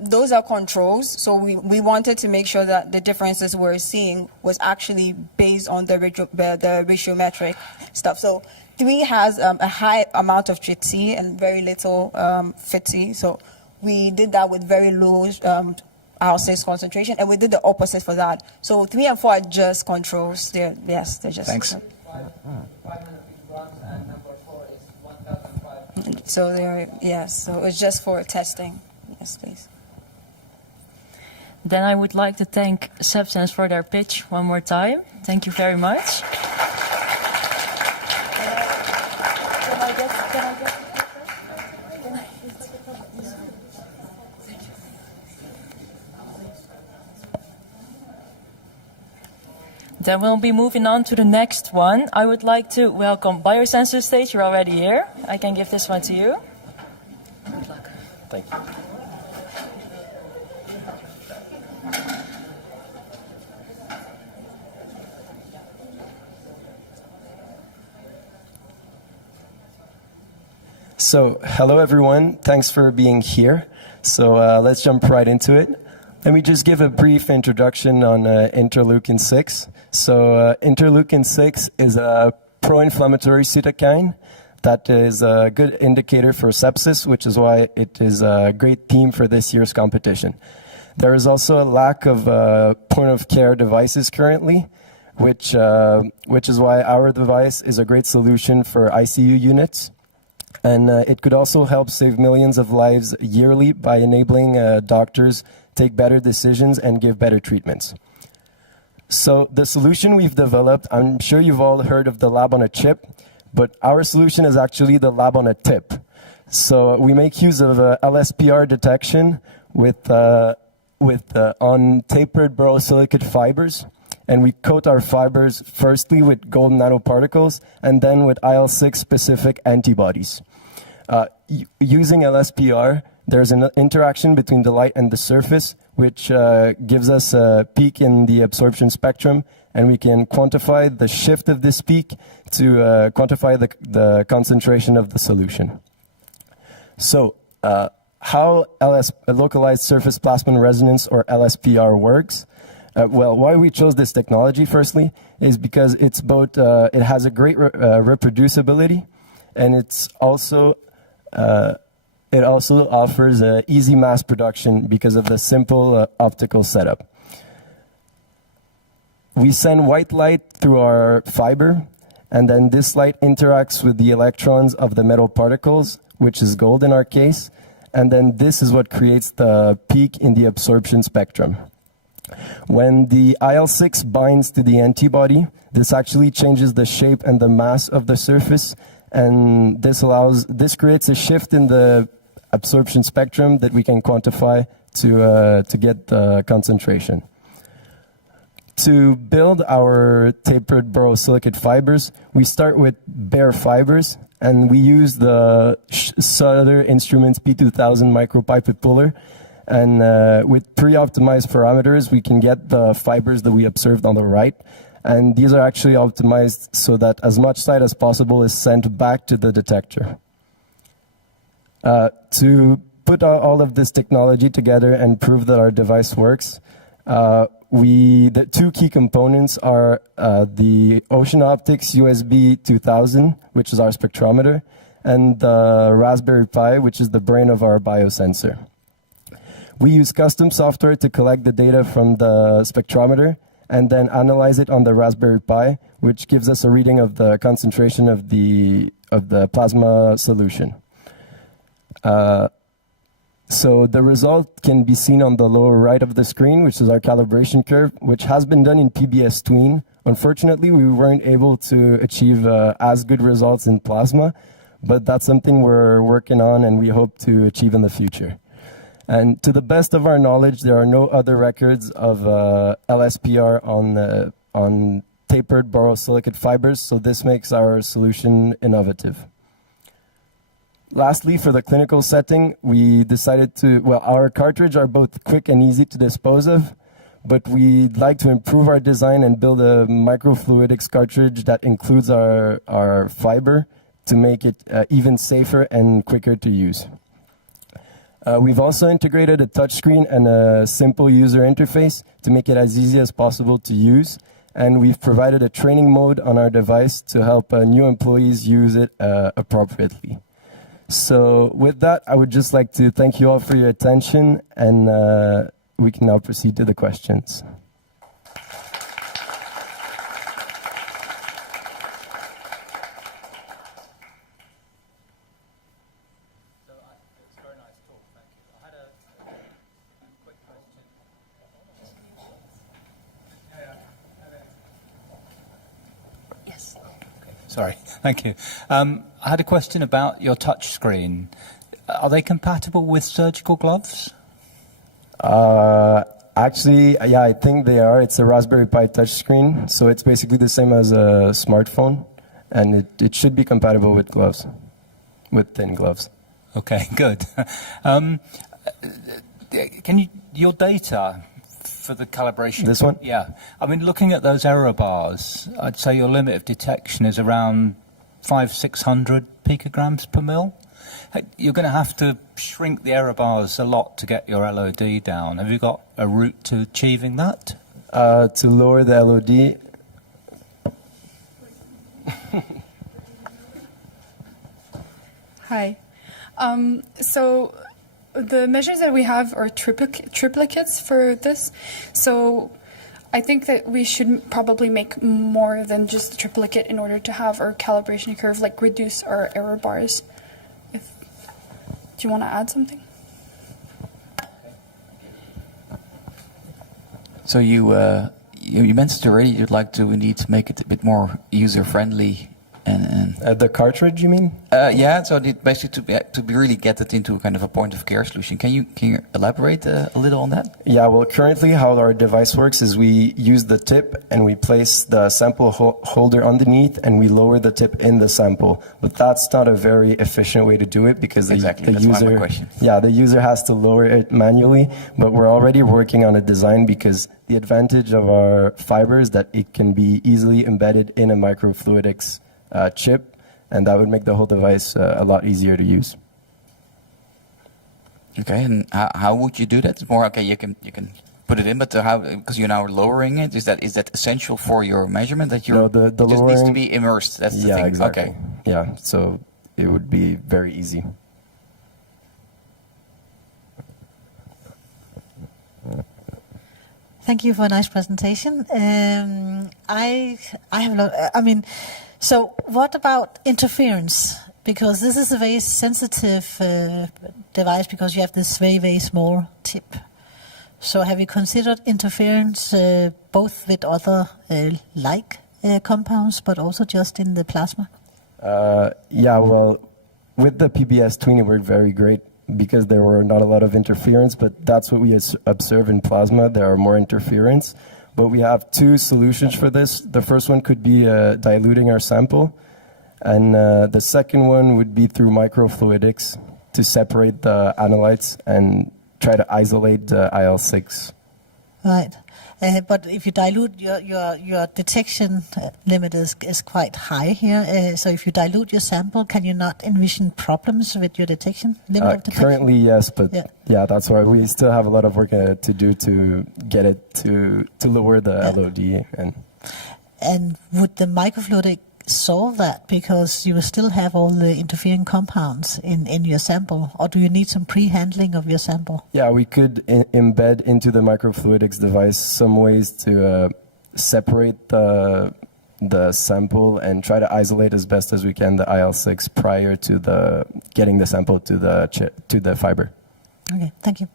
Those are controls, so we wanted to make sure that the differences we're seeing was actually based on the ratiometric stuff. So 3 has a high amount of GT and very little FIT. So we did that with very low IL-6 concentration, and we did the opposite for that. So 3 and 4 are just controls. They're just. Thanks. So so it's just for testing. Yes, please. Then I would like to thank Substance for their pitch one more time. Thank you very much. Then we'll be moving on to the next one. I would like to welcome BioSensUs stage. You're already here. I can give this one to you. Good luck. Thank you. So, hello everyone. Thanks for being here. So let's jump right into it. Let me just give a brief introduction on interleukin 6. So interleukin 6 is a pro-inflammatory cytokine that is a good indicator for sepsis, which is why it is a great theme for this year's competition. There is also a lack of point-of-care devices currently, which is why our device is a great solution for ICU units. And it could also help save millions of lives yearly by enabling doctors take better decisions and give better treatments. So the solution we've developed, I'm sure you've all heard of the lab on a chip, but our solution is actually the lab on a tip. So we make use of Lspr detection on tapered borosilicate fibers, and we coat our fibers firstly with gold nanoparticles and then with IL-6 specific antibodies. Using Lspr, there's an interaction between the light and the surface, which gives us a peak in the absorption spectrum, and we can quantify the shift of this peak to quantify the concentration of the solution. So how localized surface plasmin resonance, or LSPR, works. Well, why we chose this technology, firstly, is because it's both, it has a great reproducibility, and it also offers easy mass production because of the simple optical setup. We send white light through our fiber, and then this light interacts with the electrons of the metal particles, which is gold in our case, and then this is what creates the peak in the absorption spectrum. When the IL-6 binds to the antibody, this actually changes the shape and the mass of the surface, and this creates a shift in the absorption spectrum that we can quantify to get the concentration. To build our tapered borosilicate fibers, we start with bare fibers, and we use the Sutter Instruments P2000 micropipette puller. And with pre-optimized parameters, we can get the fibers that we observed on the right. And these are actually optimized so that as much light as possible is sent back to the detector. To put all of this technology together and prove that our device works, the two key components are the Ocean Optics USB 2000, which is our spectrometer, and the Raspberry Pi, which is the brain of our biosensor. We use custom software to collect the data from the spectrometer and then analyze it on the Raspberry Pi, which gives us a reading of the concentration of the plasma solution. So the result can be seen on the lower right of the screen, which is our calibration curve, which has been done in PBS Tween. Unfortunately, we weren't able to achieve as good results in plasma, but that's something we're working on and we hope to achieve in the future. And to the best of our knowledge, there are no other records of LSPR on tapered borosilicate fibers, so this makes our solution innovative. Lastly, for the clinical setting, we decided our cartridge are both quick and easy to dispose of, but we'd like to improve our design and build a microfluidics cartridge that includes our fiber to make it even safer and quicker to use. We've also integrated a touchscreen and a simple user interface to make it as easy as possible to use. And we've provided a training mode on our device to help new employees use it appropriately. So with that, I would just like to thank you all for your attention, and we can now proceed to the questions. Sorry, thank you. I had a question about your touch screen. Are they compatible with surgical gloves? Actually, yeah, I think they are. It's a Raspberry Pi touchscreen, so it's basically the same as a smartphone, and it should be compatible with gloves, with thin gloves. Okay, good. Your data for the calibration? This one? Yeah. I mean, looking at those error bars, I'd say your limit of detection is around 500-600 picograms per mil. You're going to have to shrink the error bars a lot to get your LOD down. Have you got a route to achieving that? To lower the LOD, Hi. So the measures that we have are triplicates for this. So I think that we should probably make more than just the triplicate in order to have our calibration curve, like reduce our error bars. Do you want to add something? So you mentioned already you'd like to indeed make it a bit more user-friendly. And the cartridge, you mean? Yeah, so basically to really get it into kind of a point-of-care solution. Can you elaborate a little on that? Yeah, well, currently how our device works is we use the tip and we place the sample holder underneath and we lower the tip in the sample. But that's not a very efficient way to do it because the user, the user has to lower it manually. But we're already working on a design because the advantage of our fiber is that it can be easily embedded in a microfluidics chip, and that would make the whole device a lot easier to use. Okay, and how would you do that? It's more, okay, you can put it in, but how, because you're now lowering it, is that essential for your measurement that you're, the it just lowering needs to be immersed? That's the thing. Exactly. Okay. Yeah, so it would be very easy. Thank you for a nice presentation. So what about interference? Because this is a very sensitive device because you have this very, very small tip. So have you considered interference both with other compounds, but also just in the plasma? Yeah, well, with the PBS tween, it worked very great because there were not a lot of interference, but that's what we observe in plasma. There are more interference. But we have two solutions for this. The first one could be diluting our sample. And the second one would be through microfluidics to separate the analytes and try to isolate the IL-6. Right. But if you dilute, your detection limit is quite high here. So if you dilute your sample, can you not envision problems with your detection limit of detection? Currently, yes, but yeah, that's why we still have a lot of work to do to get it to lower the LOD. And would the microfluidic solve that because you will still have all the interfering compounds in your sample, or do you need some pre-handling of your sample? Yeah, we could embed into the microfluidics device some ways to separate the sample and try to isolate as best as we can the IL-6 prior to getting the sample to the fiber. Okay, thank you.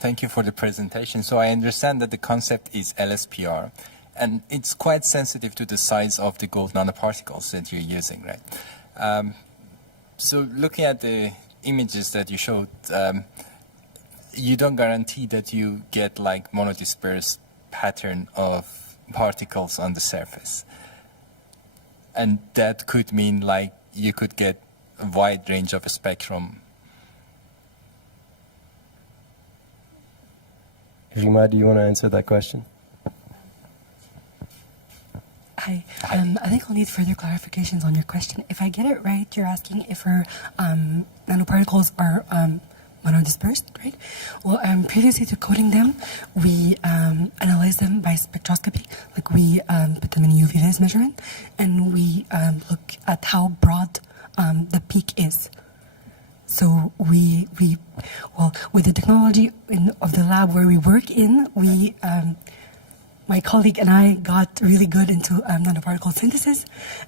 Thank you for the presentation. So I understand that the concept is Lspr, and it's quite sensitive to the size of the gold nanoparticles that you're using, right? So looking at the images that you showed, you don't guarantee that you get like monodispersed pattern of particles on the surface. And that could mean like you could get a wide range of a spectrum. Rima, do you want to answer that question? Hi. I think I'll need further clarifications on your question. If I get it right, you're asking if our nanoparticles are monodispersed, right? Well, previously to coding them, we analyze them by spectroscopy. Like we put them in a UV vis measurement, and we look at how broad the peak is. So well, with the technology of the lab where we work in, my colleague and I got really good into nanoparticle synthesis,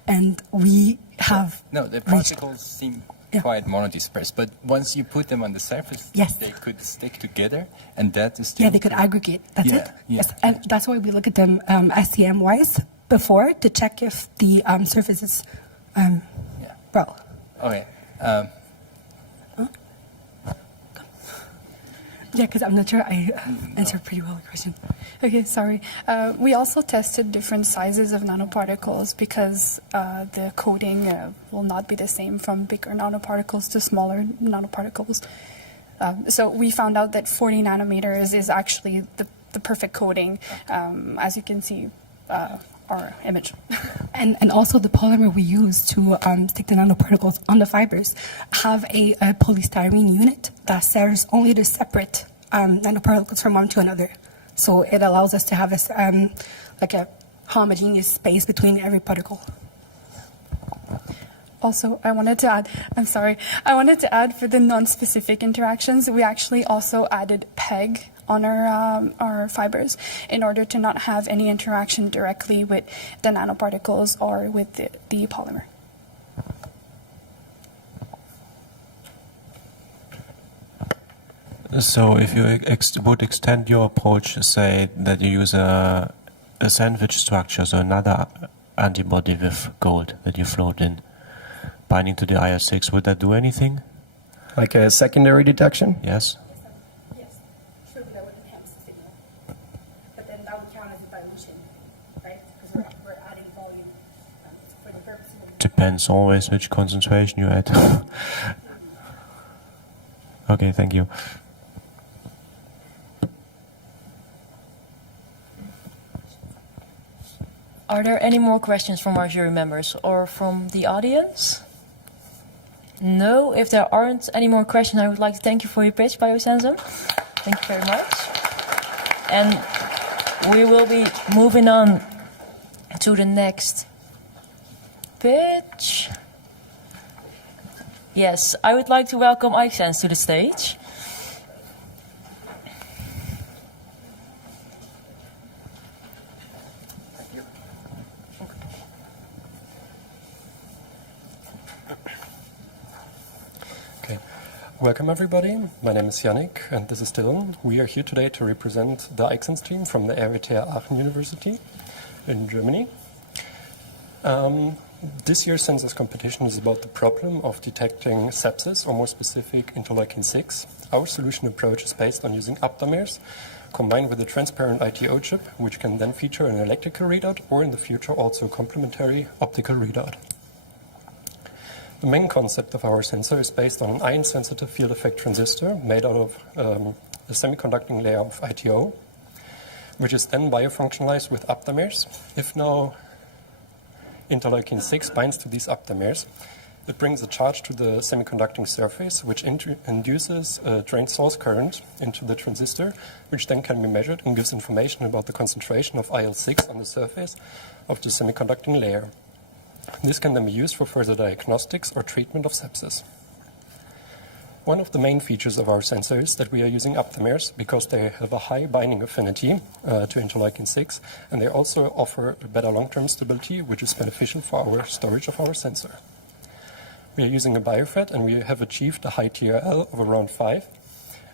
and we have the particles seem quite monodispersed, but once you put them on the surface, they could stick together, and that is they could aggregate. That's it. Yes, and that's why we look at them SCM-wise before to check if the surface is well. Okay. Yeah, because I'm not sure I answered pretty well the question. Okay, sorry. We also tested different sizes of nanoparticles because the coding will not be the same from bigger nanoparticles to smaller nanoparticles. So we found out that 40 nanometers is actually the the perfect coating, as you can see our image. And also the polymer we use to stick the nanoparticles on the fibers have a polystyrene unit that serves only to separate nanoparticles from one to another. So it allows us to have this like a homogeneous space between every particle. Also, I wanted to add for the non-specific interactions, we actually also added PEG on our fibers in order to not have any interaction directly with the nanoparticles or with the polymer. So if you would extend your approach, say that you use a sandwich structure, so another antibody with gold that you float in, binding to the IL-6, would that do anything? Like a secondary detection? Yes. Yes, surely that would enhance the signal. But then that would count as dilution, right? Because we're adding volume for the purpose of... Depends always which concentration you add. Okay, thank you. Are there any more questions from our jury members or from the audience? No, if there aren't any more questions, I would like to thank you for your pitch, Biosensum. Thank you very much. And we will be moving on to the next pitch. Yes, I would like to welcome iSense to the stage. Welcome everybody, my name is Yannick and this is Dylan. We are here today to represent the iXense team from the RWTH Aachen University in Germany. This year's SensUs competition is about the problem of detecting sepsis, or more specific, interleukin-6. Our solution approach is based on using aptamers combined with a transparent ITO chip, which can then feature an electrical readout or in the future also a complementary optical readout. The main concept of our sensor is based on an ion-sensitive field effect transistor made out of a semiconducting layer of ITO, which is then biofunctionalized with aptamers. If now interleukin-6 binds to these aptamers, it brings a charge to the semiconducting surface, which induces a drain source current into the transistor, which then can be measured and gives information about the concentration of IL-6 on the surface of the semiconducting layer. This can then be used for further diagnostics or treatment of sepsis. One of the main features of our sensor is that we are using aptamers because they have a high binding affinity to interleukin-6, and they also offer a better long-term stability, which is beneficial for our storage of our sensor. We are using a BioFET, and we have achieved a high TRL of around 5,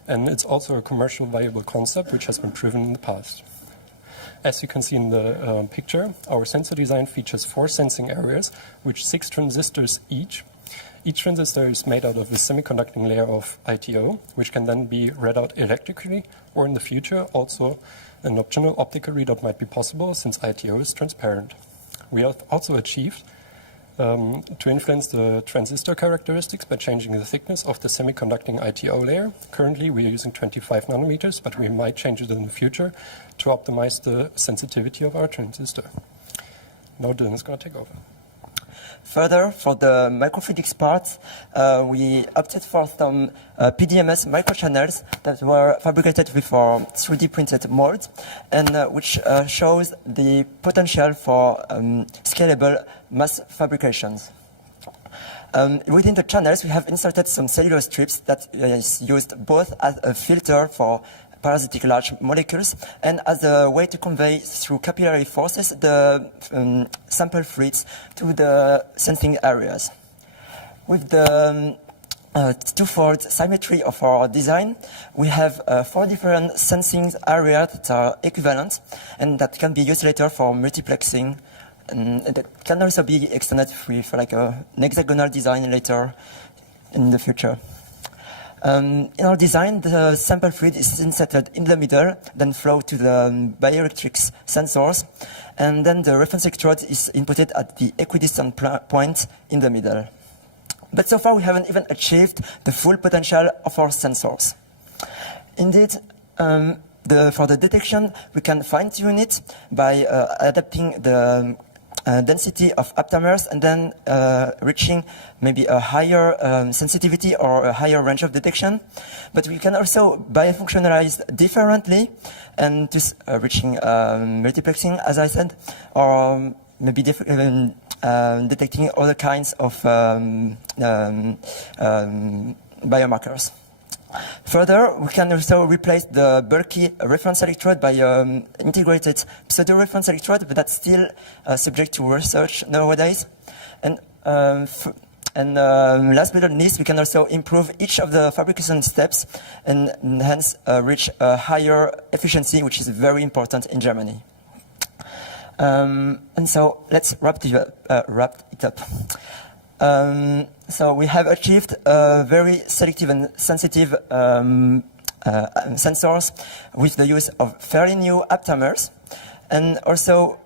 and it's also a commercial viable concept which has been proven in the past. As you can see in the picture, our sensor design features 4 sensing areas, with 6 transistors each. Each transistor is made out of a semiconducting layer of ITO, which can then be read out electrically, or in the future also an optional optical readout might be possible since ITO is transparent. We have also achieved to influence the transistor characteristics by changing the thickness of the semiconducting ITO layer. Currently we are using 25 nanometers, but we might change it in the future to optimize the sensitivity of our transistor. Now Dylan is going to take over. Further, for the microfluidics part, we opted for some PDMS microchannels that were fabricated with our 3D printed mold, and which shows the potential for scalable mass fabrications. Within the channels, we have inserted some cellular strips that is used both as a filter for parasitic large molecules and as a way to convey through capillary forces the sample fluids to the sensing areas. With the twofold symmetry of our design, we have 4 different sensing areas that are equivalent and that can be used later for multiplexing, and that can also be extended with like an hexagonal design later in the future. In our design, the sample fluid is inserted in the middle, then flow to the bioelectrics sensors, and then the reference electrode is inputted at the equidistant point in the middle. But so far, we haven't even achieved the full potential of our sensors. Indeed, for the detection, we can fine-tune it by adapting the density of aptamers and then reaching maybe a higher sensitivity or a higher range of detection. But we can also biofunctionalize differently and just reaching multiplexing, as I said, or maybe detecting other kinds of biomarkers. Further, we can also replace the bulky reference electrode by integrated pseudo-reference electrode, but that's still subject to research nowadays. And last but not least, we can also improve each of the fabrication steps and hence reach a higher efficiency, which is very important in Germany. And so let's wrap it up. So we have achieved very selective and sensitive sensors with the use of fairly new aptamers, and also.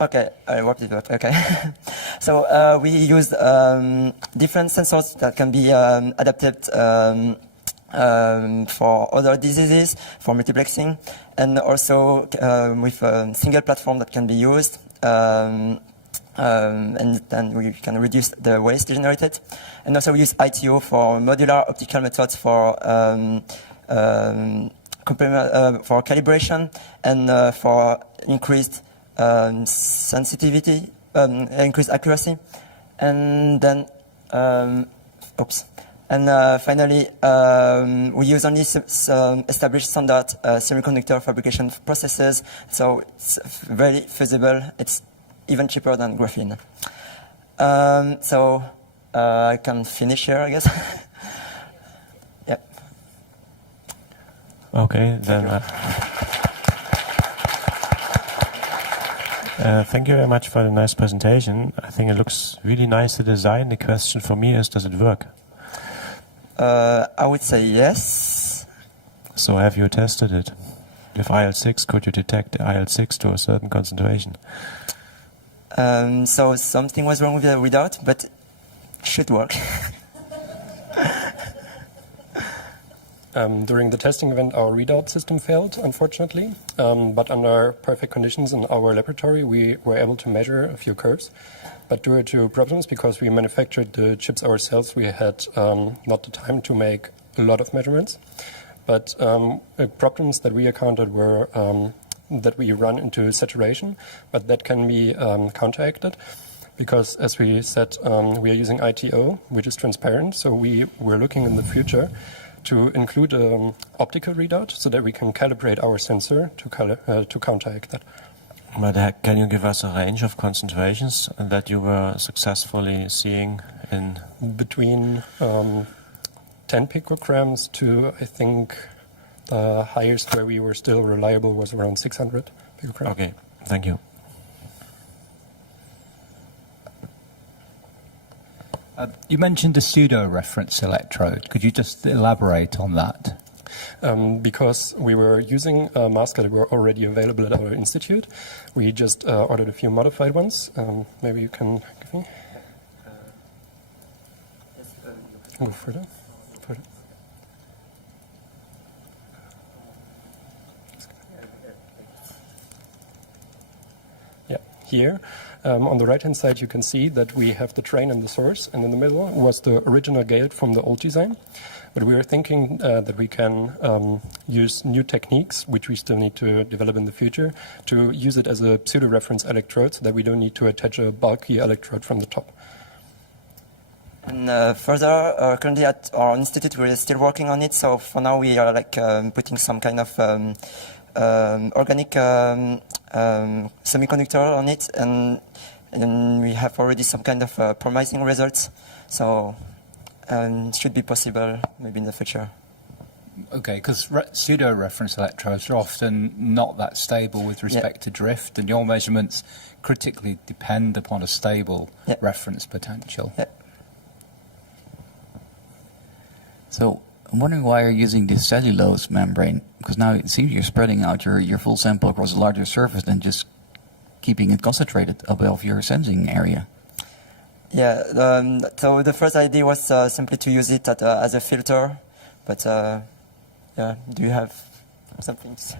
Okay, I wrapped it up. Okay, so we used different sensors that can be adapted for other diseases, for multiplexing, and also with a single platform that can be used. And then we can reduce the waste generated. And also we use ITO for modular optical methods for calibration and for increased sensitivity, increased accuracy. And then, finally, we use only established standard semiconductor fabrication processes, so it's very feasible. It's even cheaper than graphene. So I can finish here, I guess. Yeah. Okay, then. Thank you very much for the nice presentation. I think it looks really nice to design. The question for me is, does it work? I would say yes. So have you tested it? With IL-6, could you detect IL-6 to a certain concentration? So something was wrong with the readout, but it should work. During the testing event, our readout system failed, unfortunately. But under perfect conditions in our laboratory, we were able to measure a few curves. But due to problems, because we manufactured the chips ourselves, we had not the time to make a lot of measurements. But problems that we encountered were that we run into saturation, but that can be counteracted. Because, as we said, we are using ITO, which is transparent. So we were looking in the future to include an optical readout so that we can calibrate our sensor to counteract that. But can you give us a range of concentrations that you were successfully seeing in? Between 10 picograms to, I think, the highest where we were still reliable was around 600 picograms. Okay, thank you. You mentioned a pseudo-reference electrode. Could you just elaborate on that? Because we were using masks that were already available at our institute, we just ordered a few modified ones. Maybe you can give me. Go further. Yeah, here. On the right-hand side, you can see that we have the drain and the source, and in the middle was the original gate from the old design. But we are thinking that we can use new techniques, which we still need to develop in the future, to use it as a pseudo-reference electrode so that we don't need to attach a bulky electrode from the top. And further, currently at our institute, we're still working on it. So for now, we are putting some kind of organic semiconductor on it, and we have already some kind of promising results. So it should be possible maybe in the future. Okay, because pseudo-reference electrodes are often not that stable with respect to drift, and your measurements critically depend upon a stable reference potential. So I'm wondering why you're using this cellulose membrane, because now it seems you're spreading out your full sample across a larger surface than just keeping it concentrated above your sensing area. Yeah, so the first idea was simply to use it as a filter, but do you have something to say?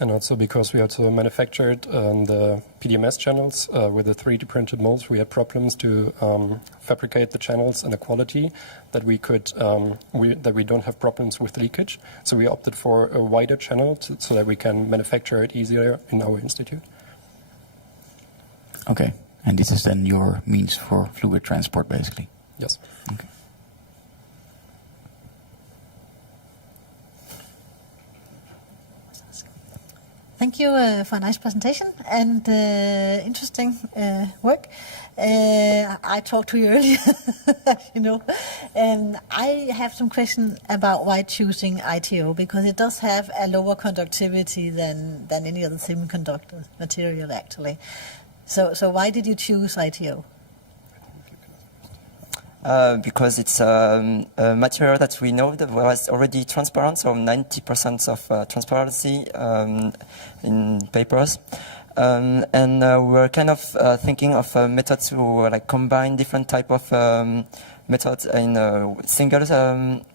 And also because we also manufactured the PDMS channels with the 3D printed molds, we had problems to fabricate the channels in a quality that we could that we don't have problems with leakage. So we opted for a wider channel so that we can manufacture it easier in our institute. Okay, and this is then your means for fluid transport, basically. Yes. Okay. Thank you for a nice presentation and interesting work. I talked to you earlier, you know. I have some questions about why choosing ITO, because it does have a lower conductivity than any other semiconductor material, actually. So why did you choose ITO? Because it's a material that we know that was already transparent, so 90% of transparency in papers. And we were kind of thinking of a method to like combine different type of methods in a single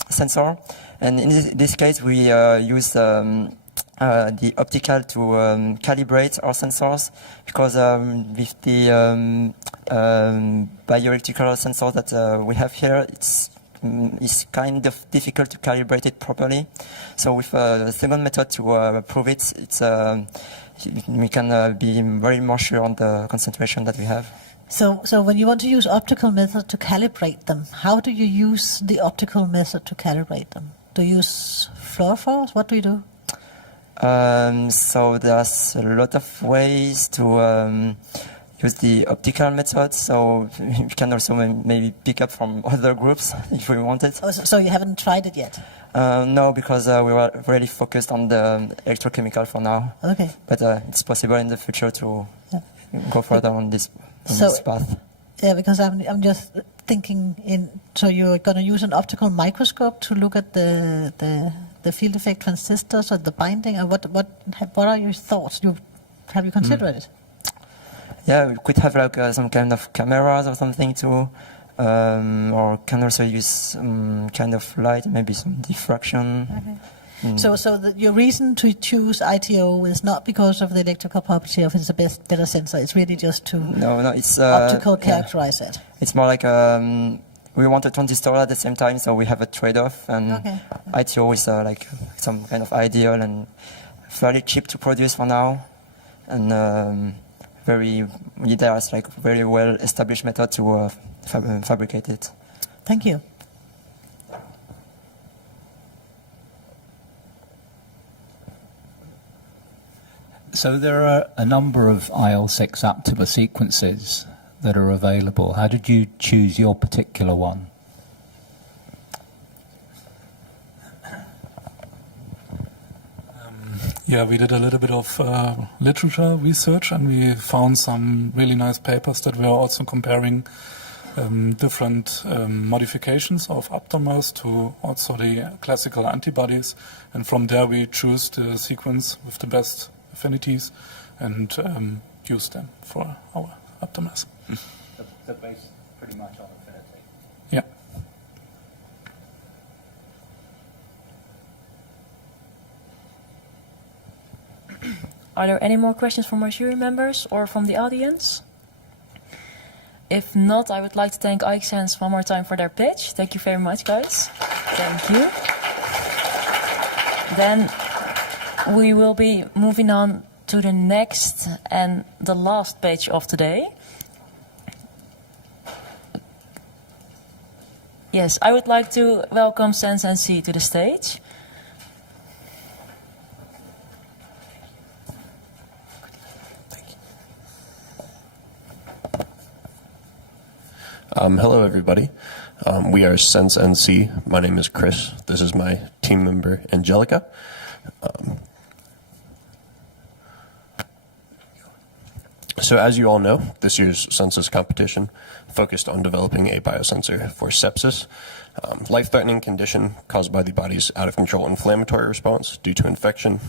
sensor. And in this case, we use the optical to calibrate our sensors, because with the bioelectrical sensor that we have here, it's kind of difficult to calibrate it properly. So with a second method to prove it, it's we can be very more sure on the concentration that we have. So when you want to use optical method to calibrate them, how do you use the optical method to calibrate them? Do you use fluorophores? What do you do? So there's a lot of ways to use the optical method. So we can also maybe pick up from other groups if we wanted. Oh, so you haven't tried it yet? No, because we were really focused on the electrochemical for now. Okay. But it's possible in the future to go further on this path. Yeah, because I'm just thinking so you're going to use an optical microscope to look at the field effect transistors or the binding, or what are your thoughts? Have you considered it? Yeah, we could have like some kind of cameras or something too, or can also use some kind of light, maybe some diffraction. Okay. So your reason to choose ITO is not because of the electrical property of it's a better sensor. It's really just to it's optical characterize it. It's more like we want a transistor at the same time, so we have a trade-off, and ITO is like some kind of ideal and fairly cheap to produce for now, and there's like very well established method to fabricate it. Thank you. So there are a number of IL-6 aptamer sequences that are available. How did you choose your particular one? Yeah, we did a little bit of literature research, and we found some really nice papers that were also comparing different modifications of aptamers to also the classical antibodies, and from there we choose the sequence with the best affinities and use them for our aptamers. They're based pretty much on affinity. Yeah. Are there any more questions from our jury members or from the audience? If not, I would like to thank iXense one more time for their pitch. Thank you very much, guys. Thank you. Then we will be moving on to the next and the last page of today. Yes, I would like to welcome SensUs to the stage. Hello, everybody. We are SensUs. My name is Chris. This is my team member, Angelica. So as you all know, this year's SensUs competition focused on developing a biosensor for sepsis, life-threatening condition caused by the body's out-of-control inflammatory response due to infection.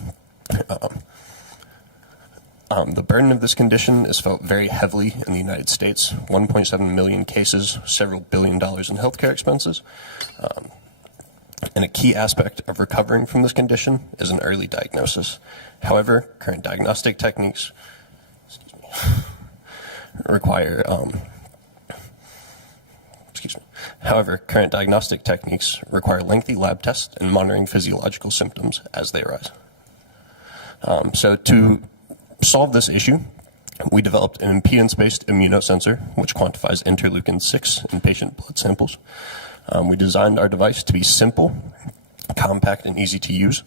The burden of this condition is felt very heavily in the United States, 1.7 million cases, several $billion in healthcare expenses. And a key aspect of recovering from this condition is an early diagnosis. However, current diagnostic techniques require lengthy lab tests and monitoring physiological symptoms as they arise. So to solve this issue, we developed an impedance-based immunosensor, which quantifies interleukin-6 in patient blood samples. We designed our device to be simple, compact, and easy to use.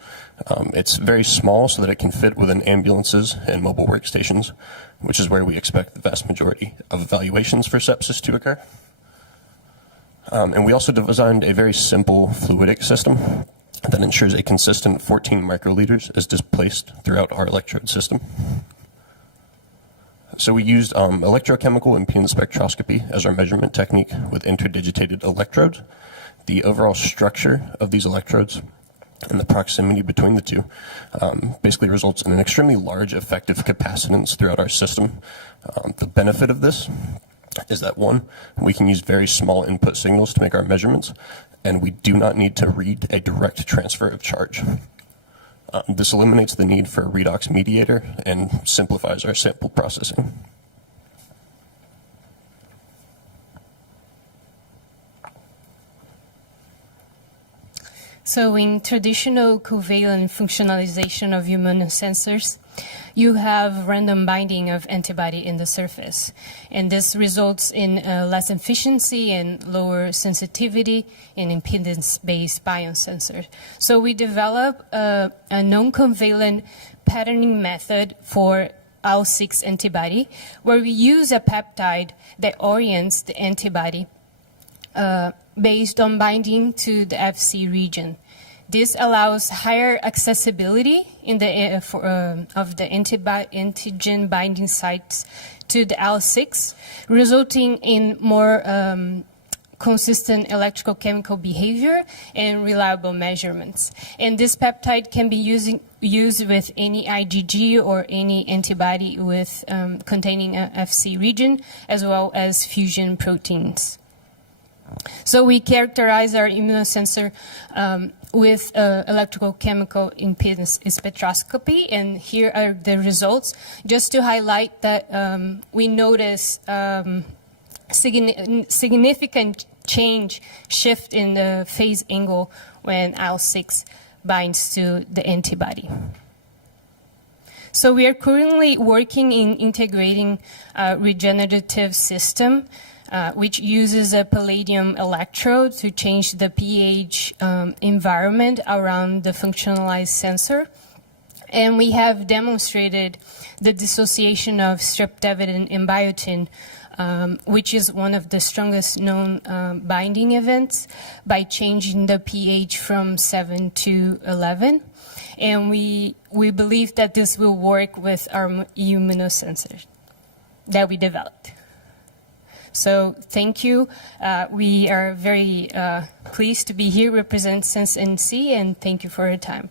It's very small so that it can fit within ambulances and mobile workstations, which is where we expect the vast majority of evaluations for sepsis to occur. And we also designed a very simple fluidic system that ensures a consistent 14 microliters is displaced throughout our electrode system. So we used electrochemical impedance spectroscopy as our measurement technique with interdigitated electrodes. The overall structure of these electrodes and the proximity between the two basically results in an extremely large effective capacitance throughout our system. The benefit of this is that, one, we can use very small input signals to make our measurements, and we do not need to read a direct transfer of charge. This eliminates the need for a redox mediator and simplifies our sample processing. So in traditional covalent functionalization of immunosensors, you have random binding of antibody in the surface. And this results in less efficiency and lower sensitivity in impedance-based biosensors. So we develop a non-covalent patterning method for IL-6 antibody, where we use a peptide that orients the antibody based on binding to the Fc region. This allows higher accessibility in the, of the antigen binding sites to the IL-6, resulting in more consistent electrical chemical behavior and reliable measurements. And this peptide can be used with any IgG or any antibody with containing a Fc region, as well as fusion proteins. So we characterize our immunosensor with electrical chemical impedance spectroscopy, and here are the results. Just to highlight that we notice significant shift in the phase angle when IL-6 binds to the antibody. So we are currently working in integrating a regenerative system which uses a palladium electrode to change the pH environment around the functionalized sensor. And we have demonstrated the dissociation of streptavidin and biotin, which is one of the strongest known binding events, by changing the pH from 7 to 11. And we believe that this will work with our immunosensor that we developed. So thank you. We are very pleased to be here, represent SensUs, and thank you for your time.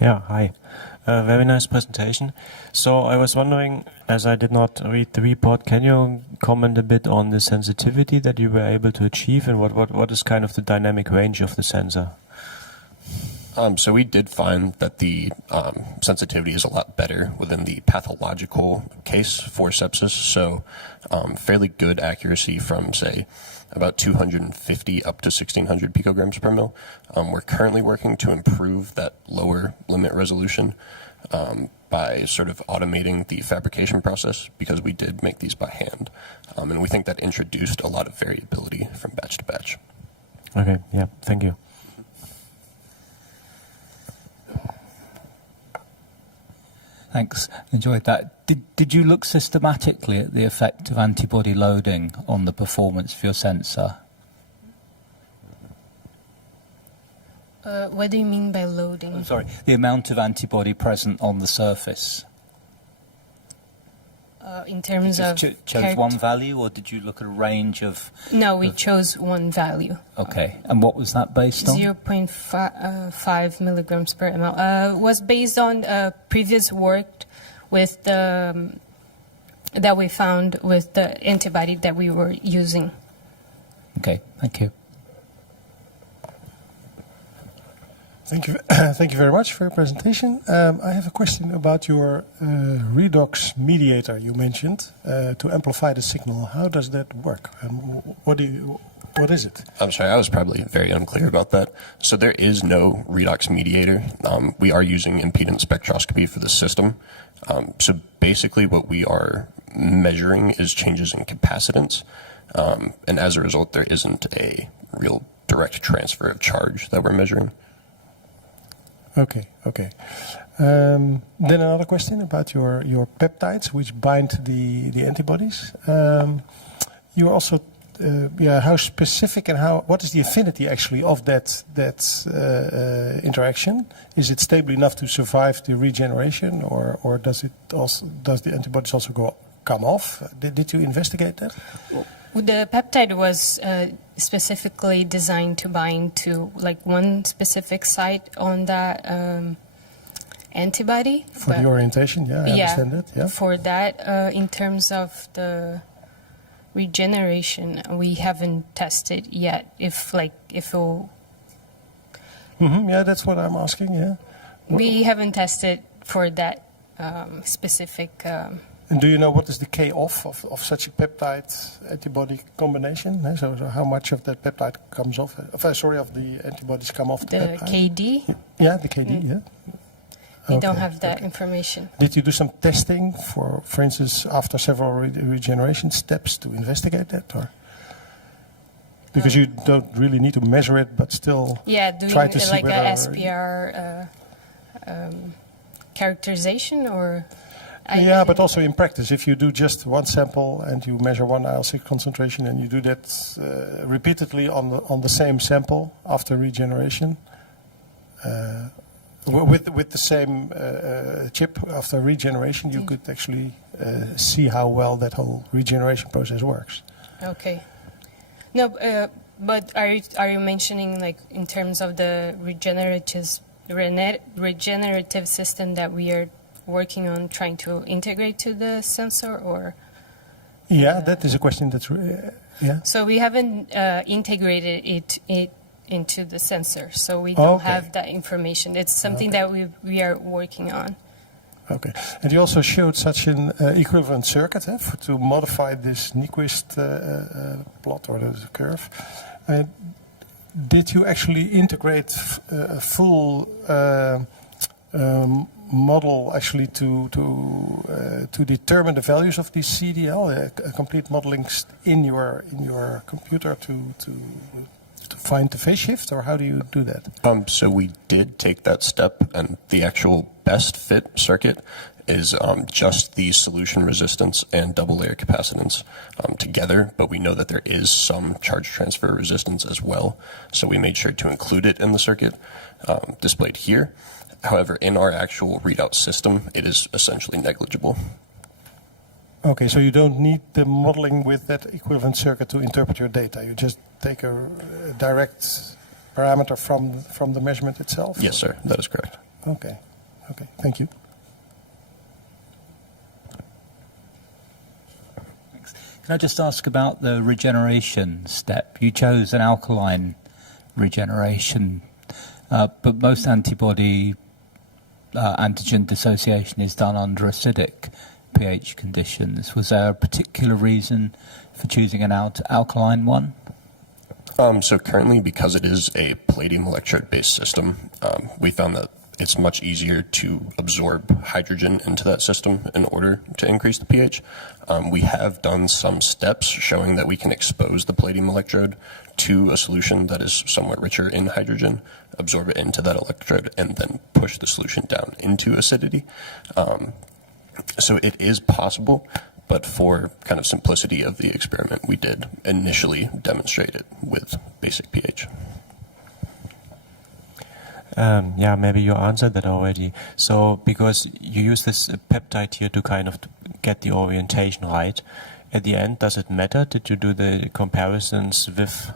Yeah, hi. Very nice presentation. So I was wondering, as I did not read the report, can you comment a bit on the sensitivity that you were able to achieve, and what is kind of the dynamic range of the sensor? So we did find that the sensitivity is a lot better within the pathological case for sepsis. So fairly good accuracy from, say, about 250 up to 1600 picograms per mil. We're currently working to improve that lower limit resolution by sort of automating the fabrication process, because we did make these by hand. And we think that introduced a lot of variability from batch to batch. Okay, yeah, thank you. Thanks. Enjoyed that. Did you look systematically at the effect of antibody loading on the performance of your sensor? What do you mean by loading? I'm sorry, the amount of antibody present on the surface. In terms of... Did you chose one value, or did you look at a range of... No, we chose one value. Okay, and what was that based on? 0.5 milligrams per ml. Was based on previous work with the that we found with the antibody that we were using. Okay, thank you. Thank you. Thank you very much for your presentation. I have a question about your redox mediator you mentioned to amplify the signal. How does that work? What is it? I'm sorry, I was probably very unclear about that. So there is no redox mediator. We are using impedance spectroscopy for the system. So basically what we are measuring is changes in capacitance. And as a result, there isn't a real direct transfer of charge that we're measuring. Okay, okay. Then another question about your peptides, which bind the antibodies. You also, how specific and what is the affinity actually of that interaction? Is it stable enough to survive the regeneration, or does the antibodies also come off? Did you investigate that? The peptide was specifically designed to bind to like one specific site on that antibody. For the orientation, yeah, I understand that. Yeah. For that, in terms of the regeneration, we haven't tested yet. If it will. Yeah, that's what I'm asking. Yeah. We haven't tested for that specific. And do you know what is the K-off of such a peptide-antibody combination? So how much of that peptide comes off? Of the antibodies come off the peptide? KD? Yeah, the KD, yeah. We don't have that information. Did you do some testing for instance, after several regeneration steps to investigate that? Or? Because you don't really need to measure it, but still try to see like whether... a SPR characterization or... Yeah, but also in practice, if you do just one sample and you measure one IL-6 concentration and you do that repeatedly on the same sample after regeneration, with the same chip after regeneration, you could actually see how well that whole regeneration process works. Okay. No, but are you mentioning like in terms of the regenerative system that we are working on trying to integrate to the sensor, or? Yeah, that is a question that's, yeah. So we haven't integrated it into the sensor, so we don't have that information. It's something that we are working on. Okay, and you also showed such an equivalent circuit to modify this Nyquist plot or the curve. Did you actually integrate a full model actually to determine the values of these CDL, a complete modeling in your computer to find the phase shift, or how do you do that? So we did take that step, and the actual best fit circuit is just the solution resistance and double layer capacitance together, but we know that there is some charge transfer resistance as well, so we made sure to include it in the circuit displayed here. However, in our actual readout system, it is essentially negligible. Okay, so you don't need the modeling with that equivalent circuit to interpret your data. You just take a direct parameter from the measurement itself? Yes, sir. That is correct. Okay. Okay, thank you. Thanks. Can I just ask about the regeneration step? You chose an alkaline regeneration, but most antibody antigen dissociation is done under acidic pH conditions. Was there a particular reason for choosing an alkaline one? So currently, because it is a palladium electrode-based system, we found that it's much easier to absorb hydrogen into that system in order to increase the pH. We have done some steps showing that we can expose the palladium electrode to a solution that is somewhat richer in hydrogen, absorb it into that electrode, and then push the solution down into acidity. So it is possible, but for kind of simplicity of the experiment, we did initially demonstrate it with basic pH. Yeah, maybe you answered that already. So, because you use this peptide here to kind of get the orientation right, at the end, does it matter? Did you do the comparisons with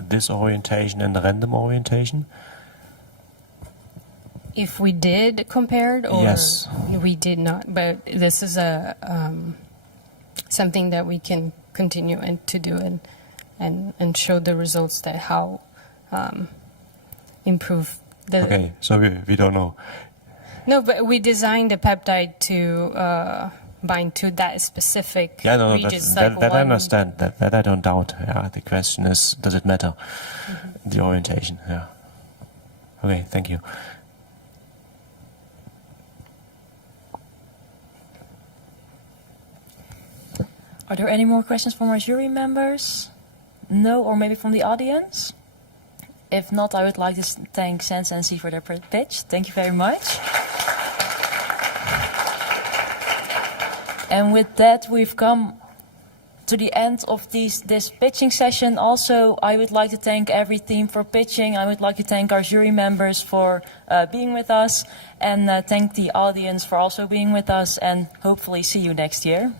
this orientation and the random orientation? If we did compared, or yes. we did not, but this is a something that we can continue and to do and show the results that how improve the. Okay, so we don't know. No, but we designed the peptide to bind to that specific region. That I understand. That I don't doubt. Yeah, the question is, does it matter? The orientation. Yeah. Okay, thank you. Are there any more questions from our jury members? No, or maybe from the audience? If not, I would like to thank SensUs for their pitch. Thank you very much. And with that, we've come to the end of this pitching session. Also, I would like to thank every team for pitching. I would like to thank our jury members for being with us, and thank the audience for also being with us, and hopefully see you next year.